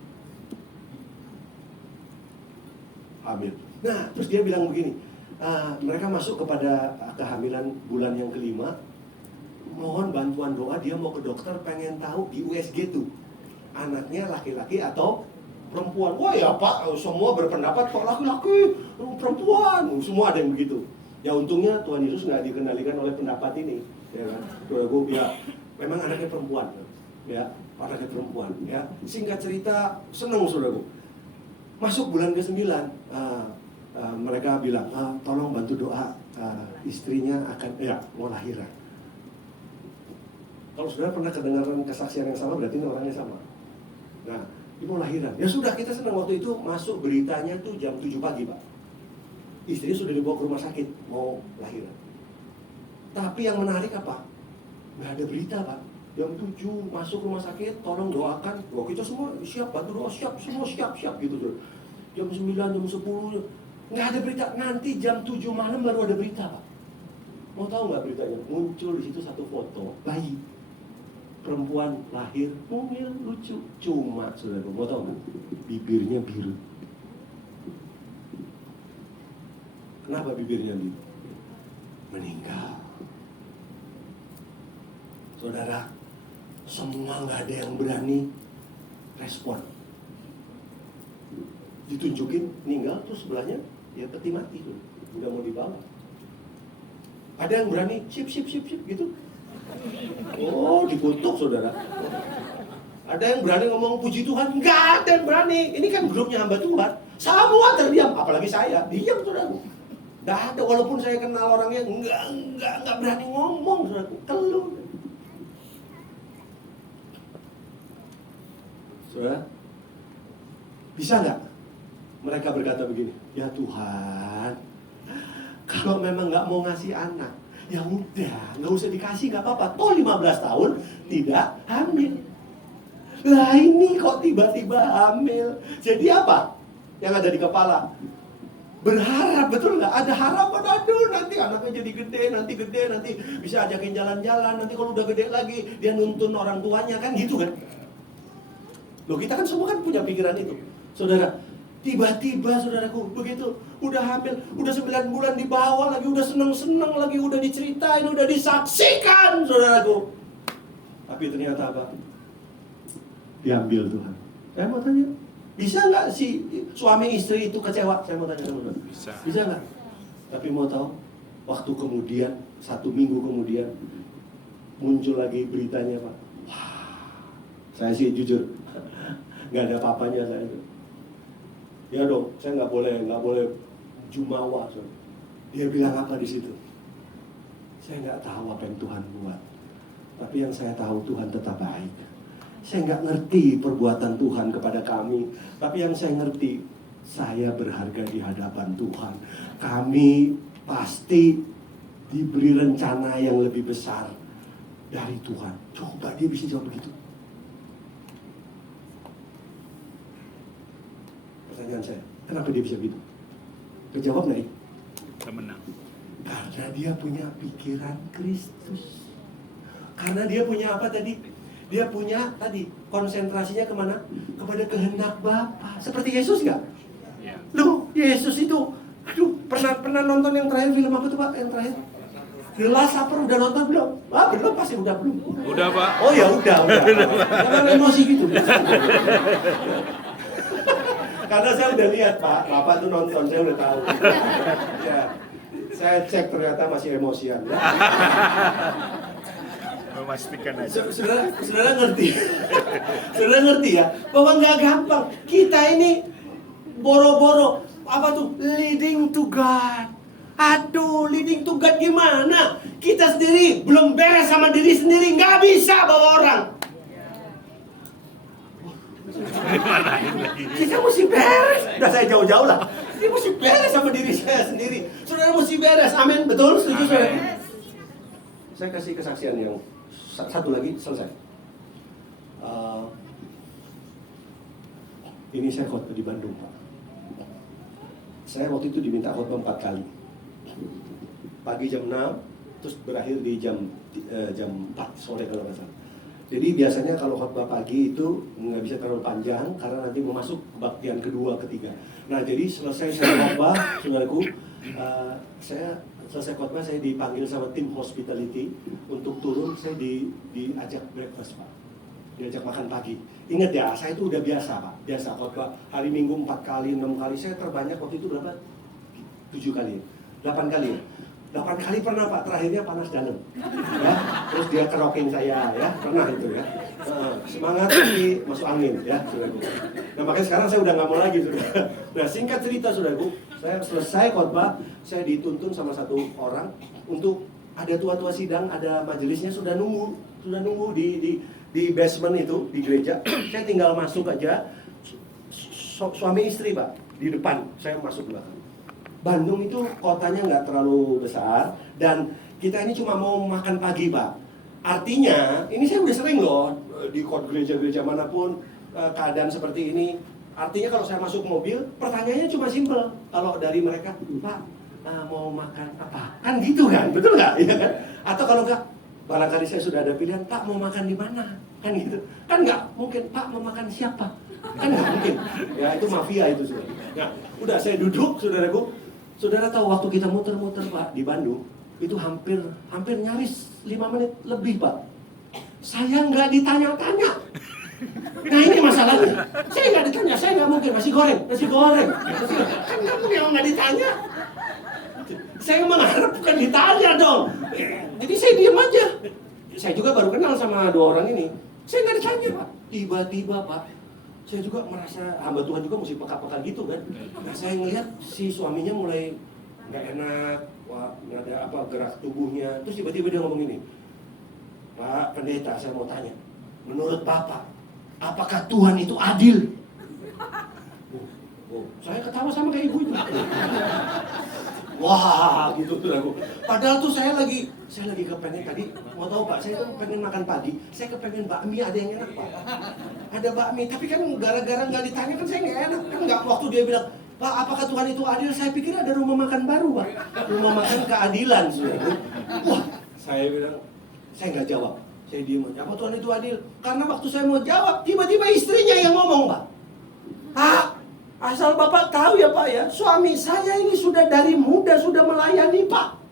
Hamil. Nah, terus dia bilang begini, mereka masuk kepada kehamilan bulan yang kelima, mohon bantuan doa, dia mau ke dokter, pengen tahu di USG tuh anaknya laki-laki atau perempuan. Wah ya Pak, semua berpendapat kok laki-laki, perempuan, semua ada yang begitu. Ya untungnya Tuhan Yesus nggak dikendalikan oleh pendapat ini, ya kan? Ya, memang anaknya perempuan, ya, anaknya perempuan. Ya, singkat cerita, seneng saudaraku. Masuk bulan ke-9, mereka bilang, tolong bantu doa, istrinya akan, mau lahiran. Kalau saudara pernah kedengaran kesaksian yang sama, berarti ini orangnya sama. Nah, dia mau lahiran. Ya sudah, kita senang waktu itu masuk beritanya tuh jam 7 pagi, Pak. Istrinya sudah dibawa ke rumah sakit, mau lahiran. Tapi yang menarik apa? Nggak ada berita, Pak. Jam 7 masuk rumah sakit, tolong doakan. Wah, kita semua siap, bantu doa, siap, semua siap gitu. Jam 9, jam 10, nggak ada berita. Nanti jam 7 malam baru ada berita, Pak. Mau tahu nggak beritanya? Muncul di situ satu foto, bayi. Perempuan lahir, mungil, lucu. Cuma, saudara, mau tahu nggak? Bibirnya biru. Kenapa bibirnya biru? Meninggal. Saudara, semua nggak ada yang berani respon. Ditunjukin meninggal, terus sebelahnya ya peti mati tuh, udah mau dibawa. Ada yang berani sip gitu. Oh, dikutuk saudara. Ada yang berani ngomong puji Tuhan, nggak ada yang berani. Ini kan grupnya hamba Tuhan, semua terdiam, apalagi saya, diam saudaraku. Nggak ada, walaupun saya kenal orangnya, nggak berani ngomong saudaraku, keluh. Saudara, bisa nggak mereka berkata begini, ya Tuhan, kalau memang nggak mau ngasih anak, ya udah, nggak usah dikasih, nggak apa-apa. Toh 15 tahun tidak hamil. Lah ini kok tiba-tiba hamil. Jadi apa yang ada di kepala? Berharap, betul nggak? Ada harapan, aduh nanti anaknya jadi gede, nanti bisa ajakin jalan-jalan, nanti kalau udah gede lagi dia nuntun orang tuanya, kan gitu kan? Loh, kita kan semua kan punya pikiran itu. Saudara, tiba-tiba saudaraku begitu udah hamil, udah 9 bulan dibawa lagi, udah seneng-seneng lagi, udah diceritain, udah disaksikan saudaraku. Tapi ternyata apa? Diambil Tuhan. Saya mau tanya, bisa nggak si suami istri itu kecewa? Saya mau tanya teman-teman. Bisa nggak? Tapi mau tahu, waktu kemudian 1 minggu kemudian muncul lagi beritanya, Pak. Wah, saya sih jujur nggak ada apa-apanya saya itu. Ya dong, saya nggak boleh jumawa. So. Dia bilang apa di situ? Saya nggak tahu apa yang Tuhan buat, tapi yang saya tahu Tuhan tetap baik. Saya nggak ngerti perbuatan Tuhan kepada kami, tapi yang saya ngerti, saya berharga di hadapan Tuhan. Kami pasti diberi rencana yang lebih besar dari Tuhan. Coba dia bisa jawab begitu. Pertanyaan saya, kenapa dia bisa gitu? Kejawab nggak? Kita menang. Karena dia punya pikiran Kristus. Karena dia punya apa tadi? Dia punya tadi konsentrasinya kemana? Kepada kehendak Bapa. Seperti Yesus nggak? Ya. Loh, Yesus itu, aduh, pernah nonton yang terakhir, film apa tuh Pak? Yang terakhir? The Last Supper, udah nonton belum? Belum, pasti udah belum. Udah Pak. Oh ya udah. Jangan emosi gitu. Karena saya udah lihat Pak, Bapak tuh nonton, saya udah tahu. Ya, saya cek ternyata masih emosian. Ya. Memastikan aja. Saudara ngerti, saudara ngerti ya, bahwa nggak gampang. Kita ini boro-boro apa tuh leading to God. Aduh, leading to God gimana? Kita sendiri belum beres sama diri sendiri, nggak bisa bawa orang. Kita mesti beres. Udah saya jauh-jauh lah. Kita mesti beres sama diri saya sendiri. Saudara mesti beres. Amin. Betul? Setuju saudara? Saya kasih kesaksian yang satu lagi selesai. Ini saya khotbah di Bandung, Pak. Saya waktu itu diminta khotbah 4 kali. Pagi jam 6, terus berakhir di jam 4 sore kalau nggak salah. Jadi biasanya kalau khotbah pagi itu nggak bisa terlalu panjang karena nanti mau masuk kebaktian kedua, ketiga. Nah jadi selesai saya khotbah, saudaraku, saya selesai khotbah saya dipanggil sama tim hospitality untuk turun. Saya diajak breakfast, Pak, diajak makan pagi. Ingat ya, saya itu udah biasa, Pak, biasa khotbah hari Minggu 4 kali, 6 kali. Saya terbanyak waktu itu berapa? 7 kali, 8 kali ya. 8 kali pernah Pak, terakhirnya panas dalam ya, terus dia kerokin saya ya, pernah itu ya. Semangat tapi masuk angin ya, saudaraku. Nah makanya sekarang saya udah nggak mau lagi, saudara. Nah singkat cerita, saudaraku, saya selesai khotbah, saya dituntun sama satu orang untuk ada tua-tua sidang, ada majelisnya sudah nunggu di basement itu di gereja. Saya tinggal masuk aja, suami istri Pak di depan, saya masuk belakang. Bandung itu kotanya nggak terlalu besar dan kita ini cuma mau makan pagi, Pak. Artinya, ini saya udah sering loh di gereja-gereja manapun keadaan seperti ini. Artinya kalau saya masuk mobil, pertanyaannya cuma simpel. Kalau dari mereka, Pak, mau makan apa? Kan gitu kan, betul nggak? Ya kan? Atau kalau nggak, barangkali saya sudah ada pilihan, Pak mau makan di mana? Kan gitu. Kan nggak mungkin, Pak mau makan siapa? Kan nggak mungkin. Ya itu mafia itu sudah. Nah, udah saya duduk, saudaraku. Saudara tahu waktu kita muter-muter Pak di Bandung itu hampir nyaris 5 menit lebih Pak. Saya nggak ditanya-tanya. Nah ini masalahnya. Saya nggak ditanya, saya nggak mungkin nasi goreng. Kan kamu yang nggak ditanya. Saya mengharap bukan ditanya dong. Jadi saya diam aja. Saya juga baru kenal sama 2 orang ini. Saya nggak ditanya Pak. Tiba-tiba Pak, saya juga merasa hamba Tuhan juga mesti peka-peka gitu kan. Nah saya ngelihat si suaminya mulai nggak enak, wah nggak ada apa gerak tubuhnya. Terus tiba-tiba dia ngomong ini, Pak Pendeta saya mau tanya, menurut Bapak, apakah Tuhan itu adil? Saya ketawa sama kayak ibunya. Wah gitu tuh aku. Padahal tuh saya lagi kepengen tadi, mau tahu Pak, saya tuh pengen makan padi, saya kepengen bakmi, ada yang enak Pak, ada bakmi, tapi kan gara-gara nggak ditanya kan saya nggak enak, kan nggak, waktu dia bilang, Pak apakah Tuhan itu adil, saya pikir ada rumah makan baru Pak, rumah makan keadilan saudara. Wah saya bilang, saya nggak jawab, saya diem aja, apa Tuhan itu adil? Karena waktu saya mau jawab, tiba-tiba istrinya yang ngomong Pak, asal Bapak tahu ya Pak ya, suami saya ini sudah dari muda sudah melayani Pak.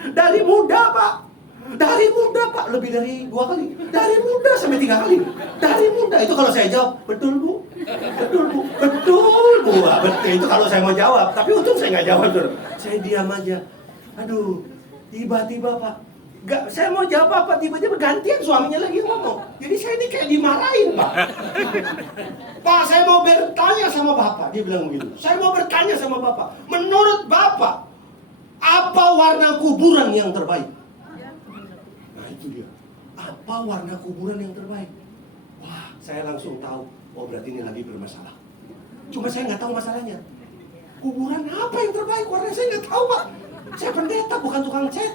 Dari muda Pak, lebih dari 2 kali. Dari muda sampai 3 kali. Dari muda, itu kalau saya jawab, betul Bu. Betul itu kalau saya mau jawab. Tapi untung saya nggak jawab tuh. Saya diam aja. Aduh, tiba-tiba Pak, saya mau jawab apa, tiba-tiba gantian suaminya lagi ngomong. Jadi saya ini kayak dimarahin Pak. Pak saya mau bertanya sama Bapak, dia bilang begitu. Saya mau bertanya sama Bapak, menurut Bapak, apa warna kuburan yang terbaik? Nah itu dia, apa warna kuburan yang terbaik? Wah saya langsung tahu, oh berarti ini lagi bermasalah. Cuma saya nggak tahu masalahnya. Kuburan apa yang terbaik? Warnanya saya nggak tahu Pak. Saya pendeta bukan tukang cat.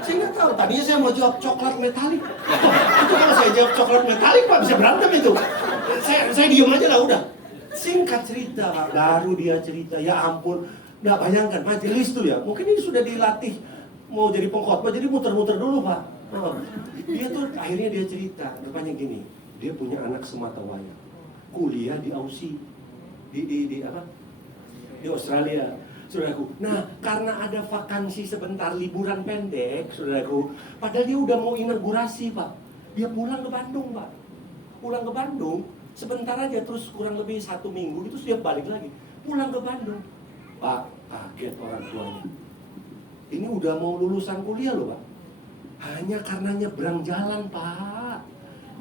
Saya nggak tahu. Tadinya saya mau jawab coklat metalik. Itu kalau saya jawab coklat metalik Pak bisa berantem itu. Saya diem aja lah udah. Singkat cerita Pak, baru dia cerita. Ya ampun, nggak bayangkan majelis tuh ya. Mungkin ini sudah dilatih mau jadi pengkhotbah, jadi muter-muter dulu Pak. Dia tuh akhirnya dia cerita. Rupanya gini, dia punya anak sematawayang, kuliah di Aussie, di apa? Di Australia. Saudaraku, nah karena ada vakansi sebentar, liburan pendek, saudaraku, padahal dia udah mau inaugurasi Pak, dia pulang ke Bandung Pak, pulang ke Bandung, Sebentar aja, terus kurang lebih 1 minggu itu dia balik lagi, pulang ke Bandung. Pak, kaget orang tuanya. Ini udah mau lulusan kuliah loh Pak. Hanya karena nyebrang jalan Pak.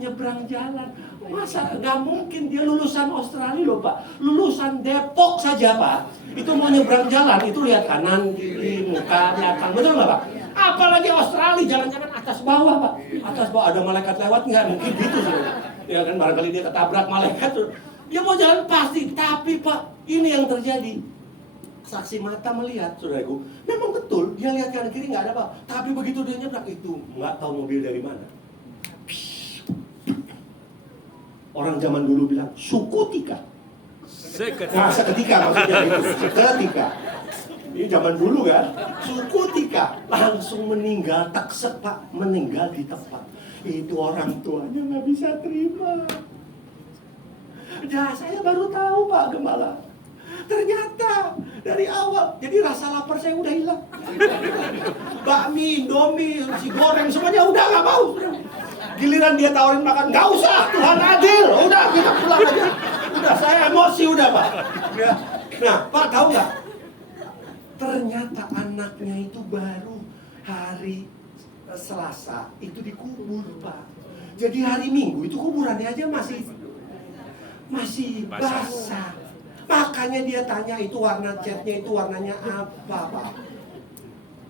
Nyebrang jalan. Masa nggak mungkin dia lulusan Australia loh Pak. Lulusan Depok saja Pak. Itu mau nyebrang jalan, itu lihat kanan, kiri, muka, belakang. Betul nggak Pak? Apalagi Australia, jalan-jalan atas bawah Pak. Atas bawah ada malaikat lewat, nggak mungkin gitu sih. Ya kan, barangkali dia ketabrak malaikat. Dia mau jalan pasti. Tapi Pak, ini yang terjadi. Saksi mata melihat, saudaraku. Memang betul, dia lihat kanan kiri nggak ada Pak. Tapi begitu dia nyebrang, itu nggak tahu mobil dari mana. Orang zaman dulu bilang, sukutika. Nah, seketika maksudnya itu. Seketika. Ini zaman dulu kan. Sukutika. Langsung meninggal, taksek Pak. Meninggal di tempat. Itu orang tuanya nggak bisa terima. Nah, saya baru tahu Pak Gembala. Ternyata dari awal, jadi rasa lapar saya udah hilang. Bakmi, Indomie, nasi goreng, semuanya udah nggak mau. Giliran dia tawarin makan, nggak usah, Tuhan adil. Udah, kita pulang aja. Udah, saya emosi udah Pak. Ya. Nah, Pak tahu nggak? Ternyata anaknya itu baru hari Selasa itu dikubur Pak. Jadi hari Minggu itu kuburannya aja masih basah. Makanya dia tanya itu warna catnya itu warnanya apa Pak?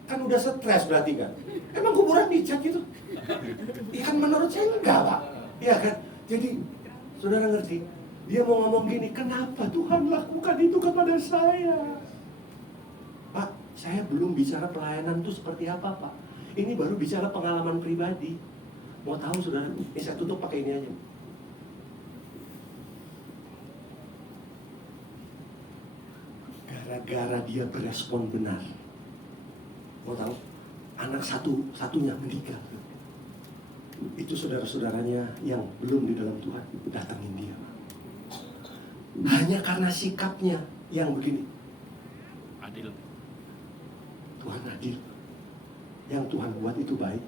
Kan udah stres berarti kan? Emang kuburan dicat gitu? Ya kan menurut saya enggak Pak. Iya kan? Jadi saudara ngerti? Dia mau ngomong gini, kenapa Tuhan lakukan itu kepada saya? Pak, saya belum bicara pelayanan itu seperti apa Pak. Ini baru bicara pengalaman pribadi. Mau tahu saudara? Ini saya tutup pakai ini aja. Gara-gara dia berespon benar. Mau tahu? Anak satunya meninggal. Itu saudara-saudaranya yang belum di dalam Tuhan datangin dia. Hanya karena sikapnya yang begini. Adil. Tuhan adil. Yang Tuhan buat itu baik.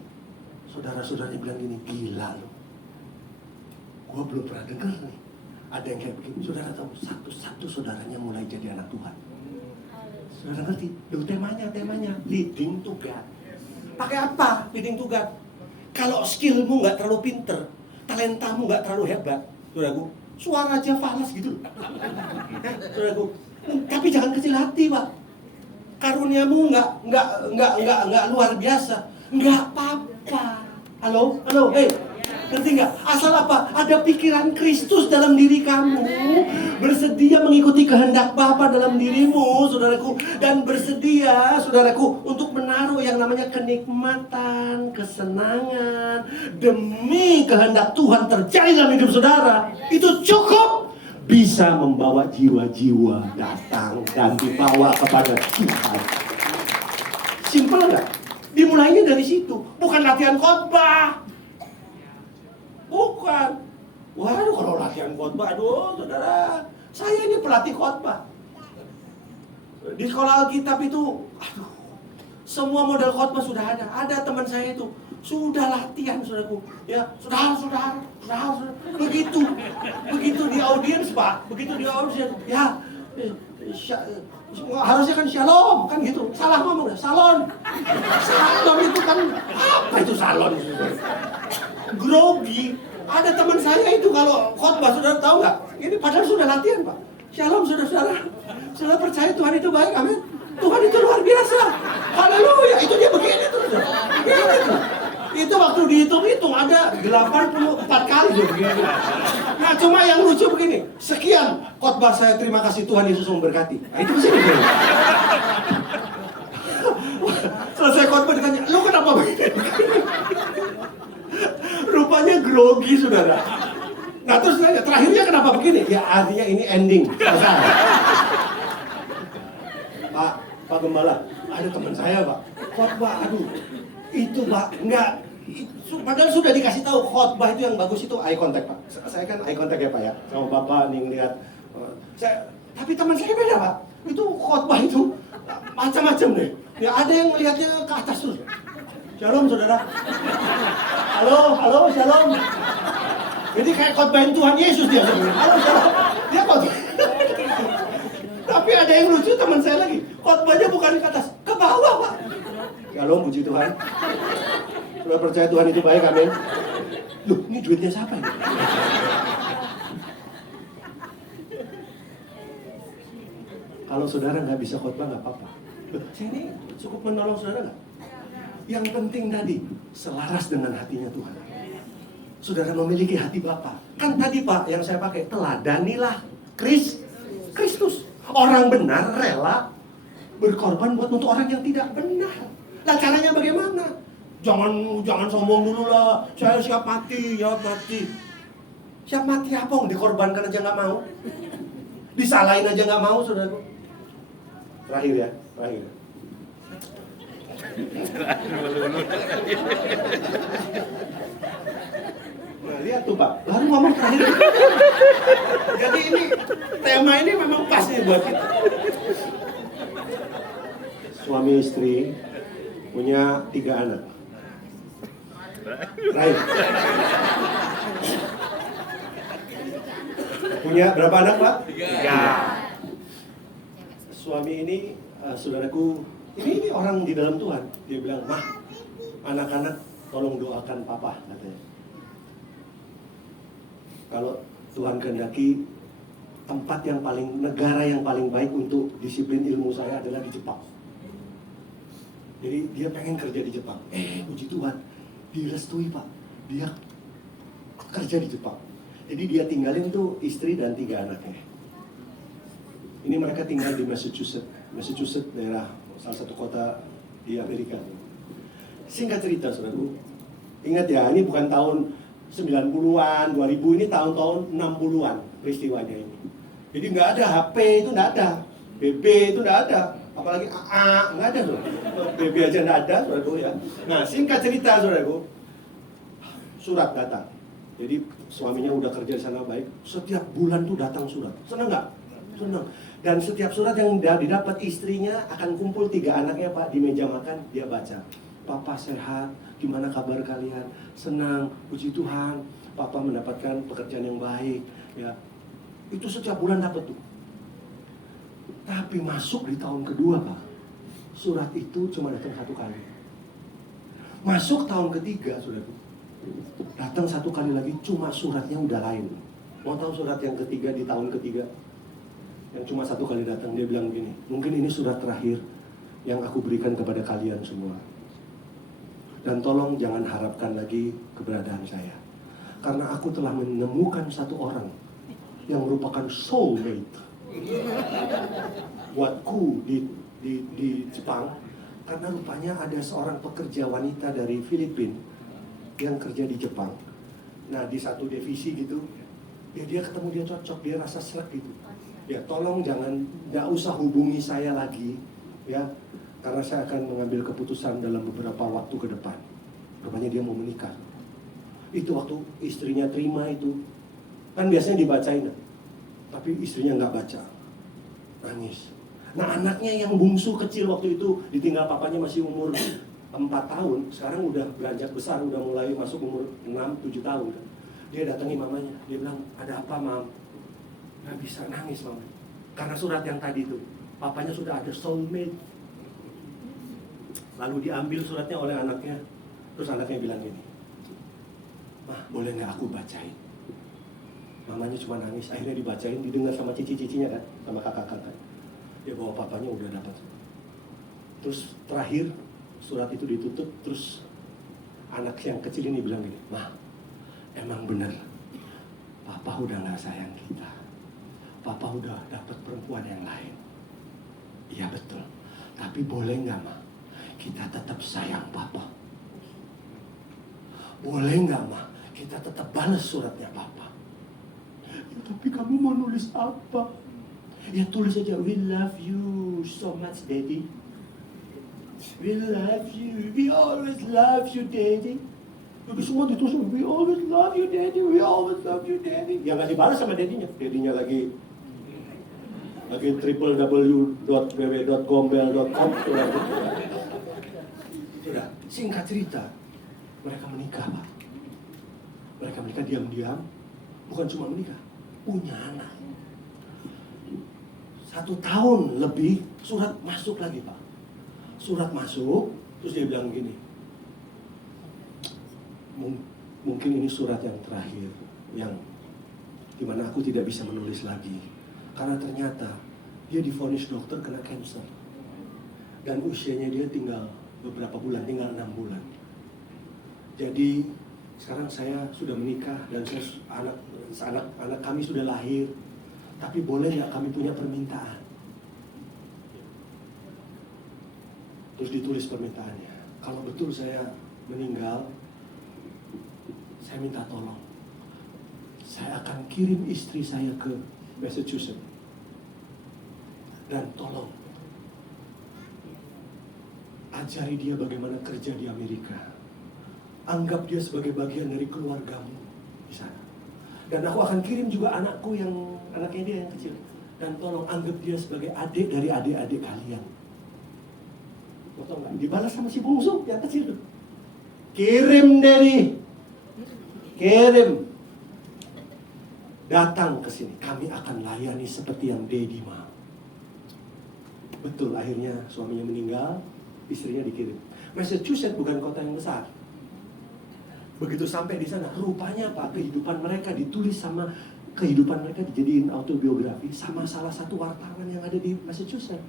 Saudara-saudaranya bilang gini, gila loh. Gua belum pernah dengar nih. Ada yang kayak begini. Saudara tahu, satu-satu saudaranya mulai jadi anak Tuhan. Saudara ngerti? Loh, temanya leading to God. Pakai apa leading to God? Kalau skillmu nggak terlalu pinter, talentamu nggak terlalu hebat, saudaraku, suara aja falas gitu. Saudaraku, tapi jangan kecil hati Pak. Karuniamu nggak luar biasa, nggak apa-apa. Halo, hey. Ngerti nggak? Asal apa? Ada pikiran Kristus dalam diri kamu. Bersedia mengikuti kehendak Bapa dalam dirimu, saudaraku. Dan bersedia, saudaraku, untuk menaruh yang namanya kenikmatan, kesenangan, demi kehendak Tuhan terjadi dalam hidup saudara. Itu cukup bisa membawa jiwa-jiwa datang dan dibawa kepada Tuhan. Simpel nggak? Dimulainya dari situ. Bukan latihan khotbah. Bukan. Waduh, kalau latihan khotbah, aduh saudara, saya ini pelatih khotbah. Di sekolah Alkitab itu, aduh, semua model khotbah sudah ada. Ada teman saya itu, sudah latihan, saudaraku. Ya, saudara. Begitu di audiens, Pak. Begitu di audiens, ya, harusnya kan shalom, kan gitu. Salah ngomong, salon. Salon itu kan, apa itu salon? Grogi. Ada teman saya itu kalau khotbah, saudara tahu nggak? Ini padahal sudah latihan Pak. Shalom saudara-saudara. Saudara percaya Tuhan itu baik, amin. Tuhan itu luar biasa. Haleluya. Itu dia begini terus. Itu waktu dihitung-hitung ada 84 kali dia begini. Nah cuma yang lucu begini. Sekian khotbah saya, terima kasih Tuhan Yesus memberkati. Nah, itu mesti begini. Selesai khotbah ditanya, lu kenapa begini? Rupanya grogi saudara. Nah terus nanya, terakhirnya kenapa begini? Ya artinya ini ending. Pak Gembala, ada teman saya Pak. Khotbah, aduh, itu Pak, enggak. Padahal sudah dikasih tahu khotbah itu yang bagus itu eye contact Pak. Saya kan eye contact ya Pak ya, sama Bapak nih ngeliat. Tapi teman saya beda Pak. Itu khotbah itu macam-macam deh. Ya ada yang melihatnya ke atas terus. Shalom saudara. Halo, shalom. Jadi kayak khotbahin Tuhan Yesus dia. Dia khotbah. Tapi ada yang lucu teman saya lagi. Khotbahnya bukan ke atas, ke bawah, Pak. Shalom, puji Tuhan. Sudah percaya Tuhan itu baik, amin. Loh, ini duitnya siapa ini? Kalau saudara nggak bisa khotbah nggak apa-apa. Loh, saya ini cukup menolong saudara nggak? Yang penting tadi selaras dengan hatinya Tuhan. Saudara memiliki hati Bapa. Kan tadi Pak yang saya pakai, teladanilah Kristus. Orang benar rela berkorban buat untuk orang yang tidak benar. Nah caranya bagaimana? Jangan sombong dulu lah. Saya siap mati. Siap mati apa? Dikorbankan aja nggak mau. Disalahin aja nggak mau, saudaraku. Terakhir ya. Nah, lihat tuh Pak, baru ngomong terakhir. Jadi ini, tema ini memang pas nih buat kita. Suami istri punya 3 anak. Terakhir. Punya berapa anak Pak? 3. Suami ini, saudaraku, ini orang di dalam Tuhan. Dia bilang, "Mah, anak-anak tolong doakan papa," katanya. Kalau Tuhan kehendaki, negara yang paling baik untuk disiplin ilmu saya adalah di Jepang. Jadi dia pengen kerja di Jepang. Puji Tuhan, direstui Pak. Dia kerja di Jepang. Jadi dia tinggalin tuh istri dan 3 anaknya. Ini mereka tinggal di Massachusetts, daerah salah satu kota di Amerika. Singkat cerita, saudaraku, ingat ya, ini bukan tahun 90-an, 2000, ini tahun-tahun 60-an peristiwanya ini. Jadi nggak ada HP, itu nggak ada, BB itu nggak ada, apalagi AA nggak ada, saudara. BB aja nggak ada, saudaraku ya. Nah, singkat cerita, saudaraku, surat datang. Jadi suaminya udah kerja di sana baik, setiap bulan tuh datang surat. Senang nggak? Senang. Dan setiap surat yang didapat istrinya akan kumpul 3 anaknya Pak di meja makan, dia baca. Papa sehat, gimana kabar kalian? Senang, puji Tuhan. Papa mendapatkan pekerjaan yang baik, ya. Itu setiap bulan dapat tuh. Tapi masuk di tahun kedua Pak, surat itu cuma datang 1 kali. Masuk tahun ketiga, saudara, datang 1 kali lagi, cuma suratnya udah lain. Mau tahu surat yang ketiga di tahun ketiga? Yang cuma 1 kali datang, dia bilang gini, mungkin ini surat terakhir yang aku berikan kepada kalian semua. Dan tolong jangan harapkan lagi keberadaan saya. Karena aku telah menemukan 1 orang yang merupakan soulmate buatku di Jepang. Karena rupanya ada seorang pekerja wanita dari Filipina yang kerja di Jepang. Nah di satu divisi gitu, ya dia ketemu, dia cocok, dia rasa serak gitu. Ya tolong nggak usah hubungi saya lagi, ya, karena saya akan mengambil keputusan dalam beberapa waktu ke depan. Rupanya dia mau menikah. Itu waktu istrinya terima itu, kan biasanya dibacain, tapi istrinya nggak baca, nangis. Nah anaknya yang bungsu kecil waktu itu ditinggal papanya masih umur 4 tahun, sekarang udah beranjak besar, udah mulai masuk umur 6-7 tahun. Dia datangi mamanya, dia bilang, ada apa Mam? Nggak bisa, nangis Mama. Karena surat yang tadi itu, papanya sudah ada soulmate. Lalu diambil suratnya oleh anaknya. Terus anaknya bilang gini, Mah boleh nggak aku bacain? Mamanya cuma nangis, akhirnya dibacain, didengar sama cici-cicinya kan, sama kakak-kakak. Dia bawa papanya udah dapat. Terus terakhir surat itu ditutup, terus anak yang kecil ini bilang gini, Mah emang bener Papa udah nggak sayang kita. Papa udah dapat perempuan yang lain. Iya betul. Tapi boleh nggak Ma, kita tetap sayang Papa? Boleh nggak Ma, kita tetap balas suratnya Papa? Ya, tapi kamu mau nulis apa? Ya tulis aja, we love you so much Daddy. We love you, we always love you Daddy. Tapi semua ditulis, we always love you Daddy, we always love you Daddy. Ya nggak dibalas sama Daddy-nya. Daddy-nya lagi www.gombel.com. Sudah, singkat cerita, mereka menikah Pak. Mereka menikah diam-diam, Bukan cuma menikah, punya anak. 1 tahun lebih, surat masuk lagi Pak. Surat masuk, terus dia bilang gini, mungkin ini surat yang terakhir, yang dimana aku tidak bisa menulis lagi. Karena ternyata dia divonis dokter kena kanker. Dan usianya dia tinggal beberapa bulan, tinggal 6 bulan. Jadi sekarang saya sudah menikah dan anak kami sudah lahir. Tapi boleh nggak kami punya permintaan? Terus ditulis permintaannya. Kalau betul saya meninggal, saya minta tolong. Saya akan kirim istri saya ke Massachusetts. Dan tolong ajari dia bagaimana kerja di Amerika. Anggap dia sebagai bagian dari keluargamu di sana. Dan aku akan kirim juga anaknya dia yang kecil. Dan tolong anggap dia sebagai adik dari adik-adik kalian. Lo tau gak? Dibalas sama si bungsu yang kecil tuh. Kirim Daddy. Kirim. Datang ke sini. Kami akan layani seperti yang Daddy mau. Betul, akhirnya suaminya meninggal, istrinya dikirim. Massachusetts bukan kota yang besar. Begitu sampai di sana, rupanya Pak, kehidupan mereka dijadiin autobiografi sama salah satu wartawan yang ada di Massachusetts.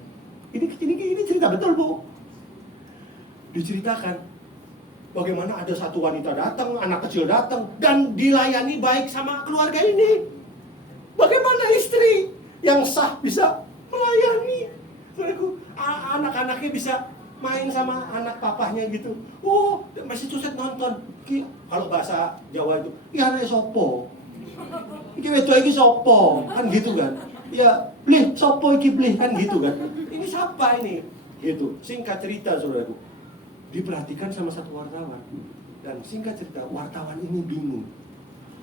Ini cerita betul, Bu. Diceritakan bagaimana ada satu wanita datang, anak kecil datang, dan dilayani baik sama keluarga ini. Bagaimana istri yang sah bisa melayani? Anak-anaknya bisa main sama anak papahnya gitu. Oh, Massachusetts nonton. Kalau bahasa Jawa itu, iya nek sopo. Iki wedok iki sopo? Kan gitu kan. Ya, blih sopo iki blih kan gitu kan. Ini siapa ini? Gitu. Singkat cerita Saudaraku. Diperhatikan sama satu wartawan. Dan singkat cerita, wartawan ini bingung.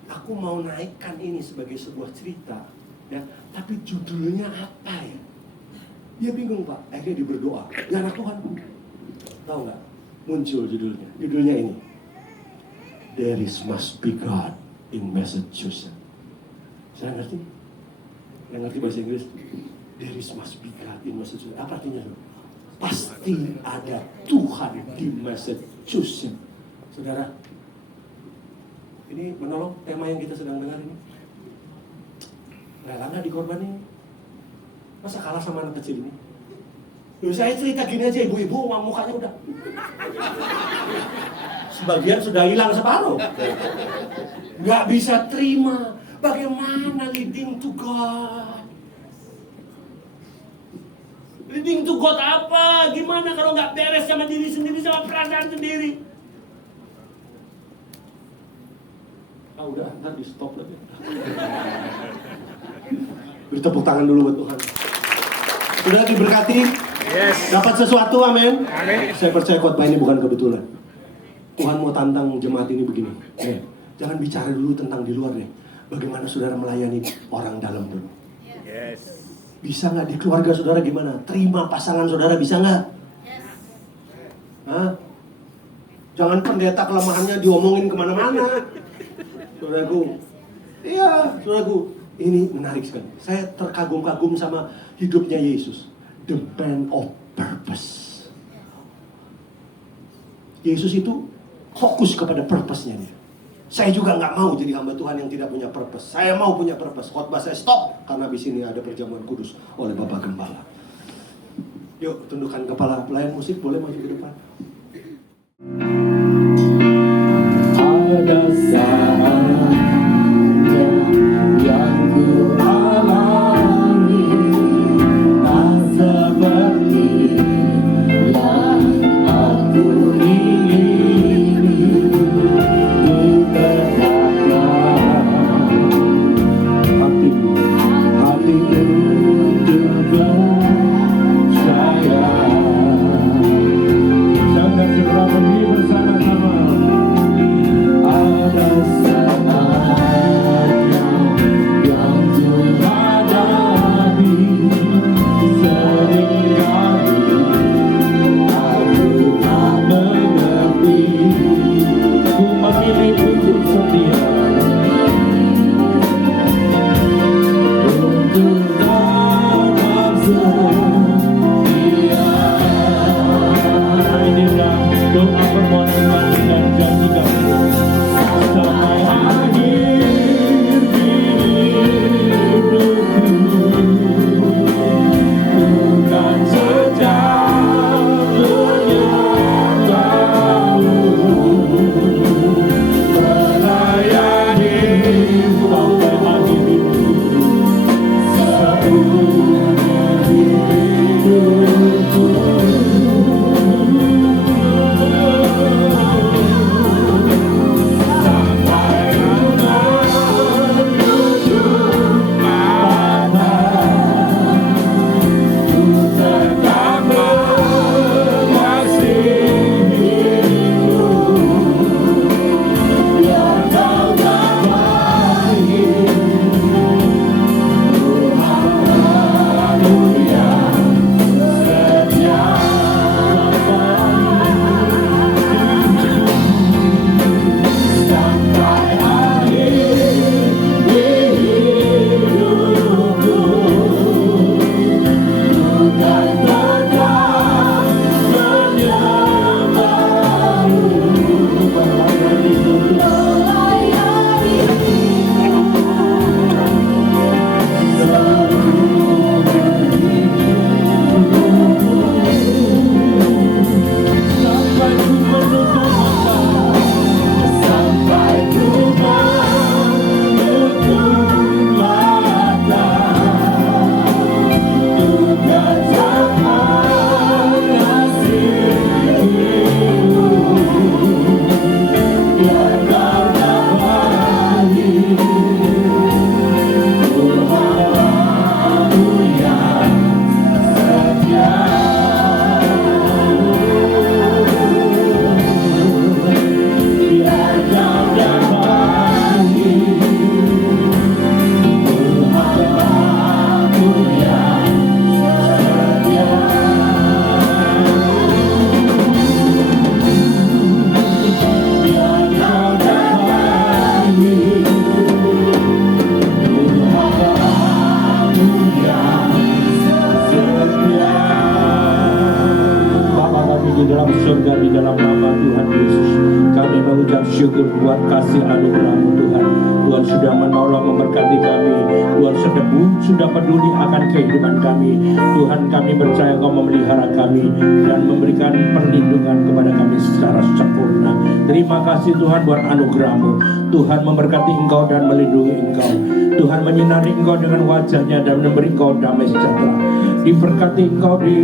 Aku mau naikkan ini sebagai sebuah cerita, ya, tapi judulnya apa ya? Dia bingung Pak. Akhirnya dia berdoa. Ya anak Tuhan. Tahu nggak? Muncul judulnya. Judulnya ini. There must be God in Massachusetts. Saya ngerti? Saya ngerti bahasa Inggris. There must be God in Massachusetts. Apa artinya? Pasti ada Tuhan di Massachusetts. Saudara, ini menolong tema yang kita sedang dengar ini. Rela nggak dikorbanin? Masa kalah sama anak kecil ini? Loh, saya cerita gini aja, ibu-ibu mukanya udah sebagian sudah hilang separuh. Nggak bisa terima. Bagaimana leading to God? Leading to God apa? Gimana kalau nggak beres sama diri sendiri, sama perasaan sendiri? Ah udah, ntar di stop lagi. Beri tepuk tangan dulu buat Tuhan. Sudah diberkati? Yes. Dapat sesuatu, amin? Amin. Saya percaya khotbah ini bukan kebetulan. Tuhan mau tantang jemaat ini begini. Jangan bicara dulu tentang di luar deh. Bagaimana saudara melayani orang dalam dulu. Yes. Bisa nggak di keluarga saudara gimana? Terima pasangan saudara, bisa nggak? Yes. Hah? Jangan pendeta kelemahannya diomongin kemana-mana. Saudaraku, iya saudaraku. Ini menarik sekali. Saya terkagum-kagum sama hidupnya Yesus. The man of purpose. Yesus itu fokus kepada purpose-nya dia. Saya juga nggak mau jadi hamba Tuhan yang tidak punya purpose. Saya mau punya purpose. Khotbah saya stop karena di sini ada perjamuan kudus oleh Bapak Gembala. Yuk, tundukkan kepala. Pelayan musik boleh maju ke depan. Ada saatnya yang ku alami, tak seperti yang aku ingini. Ditegakkan hatiku untuk percaya. Siapa syukur buat kasih anugerah-Mu Tuhan. Tuhan sudah menolong, memberkati kami. Tuhan sudah peduli akan kehidupan kami. Tuhan, kami percaya Engkau memelihara kami dan memberikan perlindungan kepada kami secara sempurna. Terima kasih Tuhan buat anugerah-Mu. Tuhan memberkati Engkau dan melindungi Engkau. Tuhan menyinari Engkau dengan wajah-Nya dan memberi Engkau damai sejahtera. Diberkati Engkau di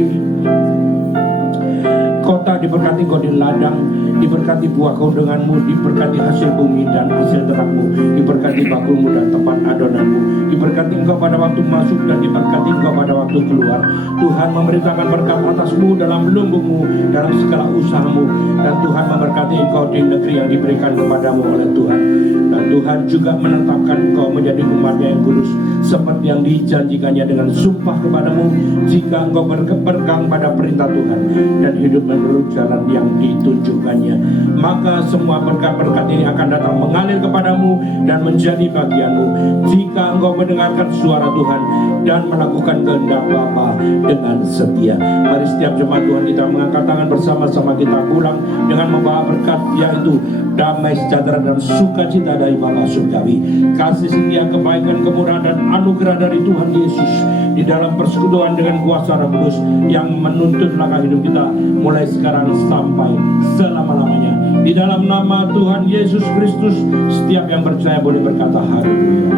kota, diberkati Engkau di ladang, diberkati buah keundangan-Mu, diberkati hasil bumi dan hasil ternak-Mu, diberkati bakulmu dan tempat adonan-Mu, diberkati Engkau pada waktu masuk dan diberkati Engkau pada waktu keluar. Tuhan memberitakan berkat atas-Mu dalam lumbung-Mu, dalam segala usaha-Mu, dan Tuhan memberkati Engkau di negeri yang diberikan kepadamu oleh Tuhan. Dan Tuhan juga menetapkan Engkau menjadi umat-Nya yang kudus, seperti yang dijanjikannya dengan sumpah kepadamu, jika Engkau berpegang pada perintah Tuhan dan hidup menurut jalan yang ditunjukkannya. Maka semua berkat-berkat ini akan datang mengalir kepadamu dan menjadi bagianmu, jika Engkau mendengarkan suara Tuhan dan melakukan kehendak Bapa dengan setia. Mari setiap jemaat Tuhan kita mengangkat tangan bersama-sama, kita pulang dengan membawa berkat, yaitu damai sejahtera dan sukacita dari Bapa surgawi, kasih setia, kebaikan, kemurahan dan anugerah dari Tuhan Yesus di dalam persekutuan dengan kuasa Roh Kudus yang menuntun langkah hidup kita mulai sekarang sampai selama-lamanya. Di dalam nama Tuhan Yesus Kristus, setiap yang percaya boleh berkata haleluya.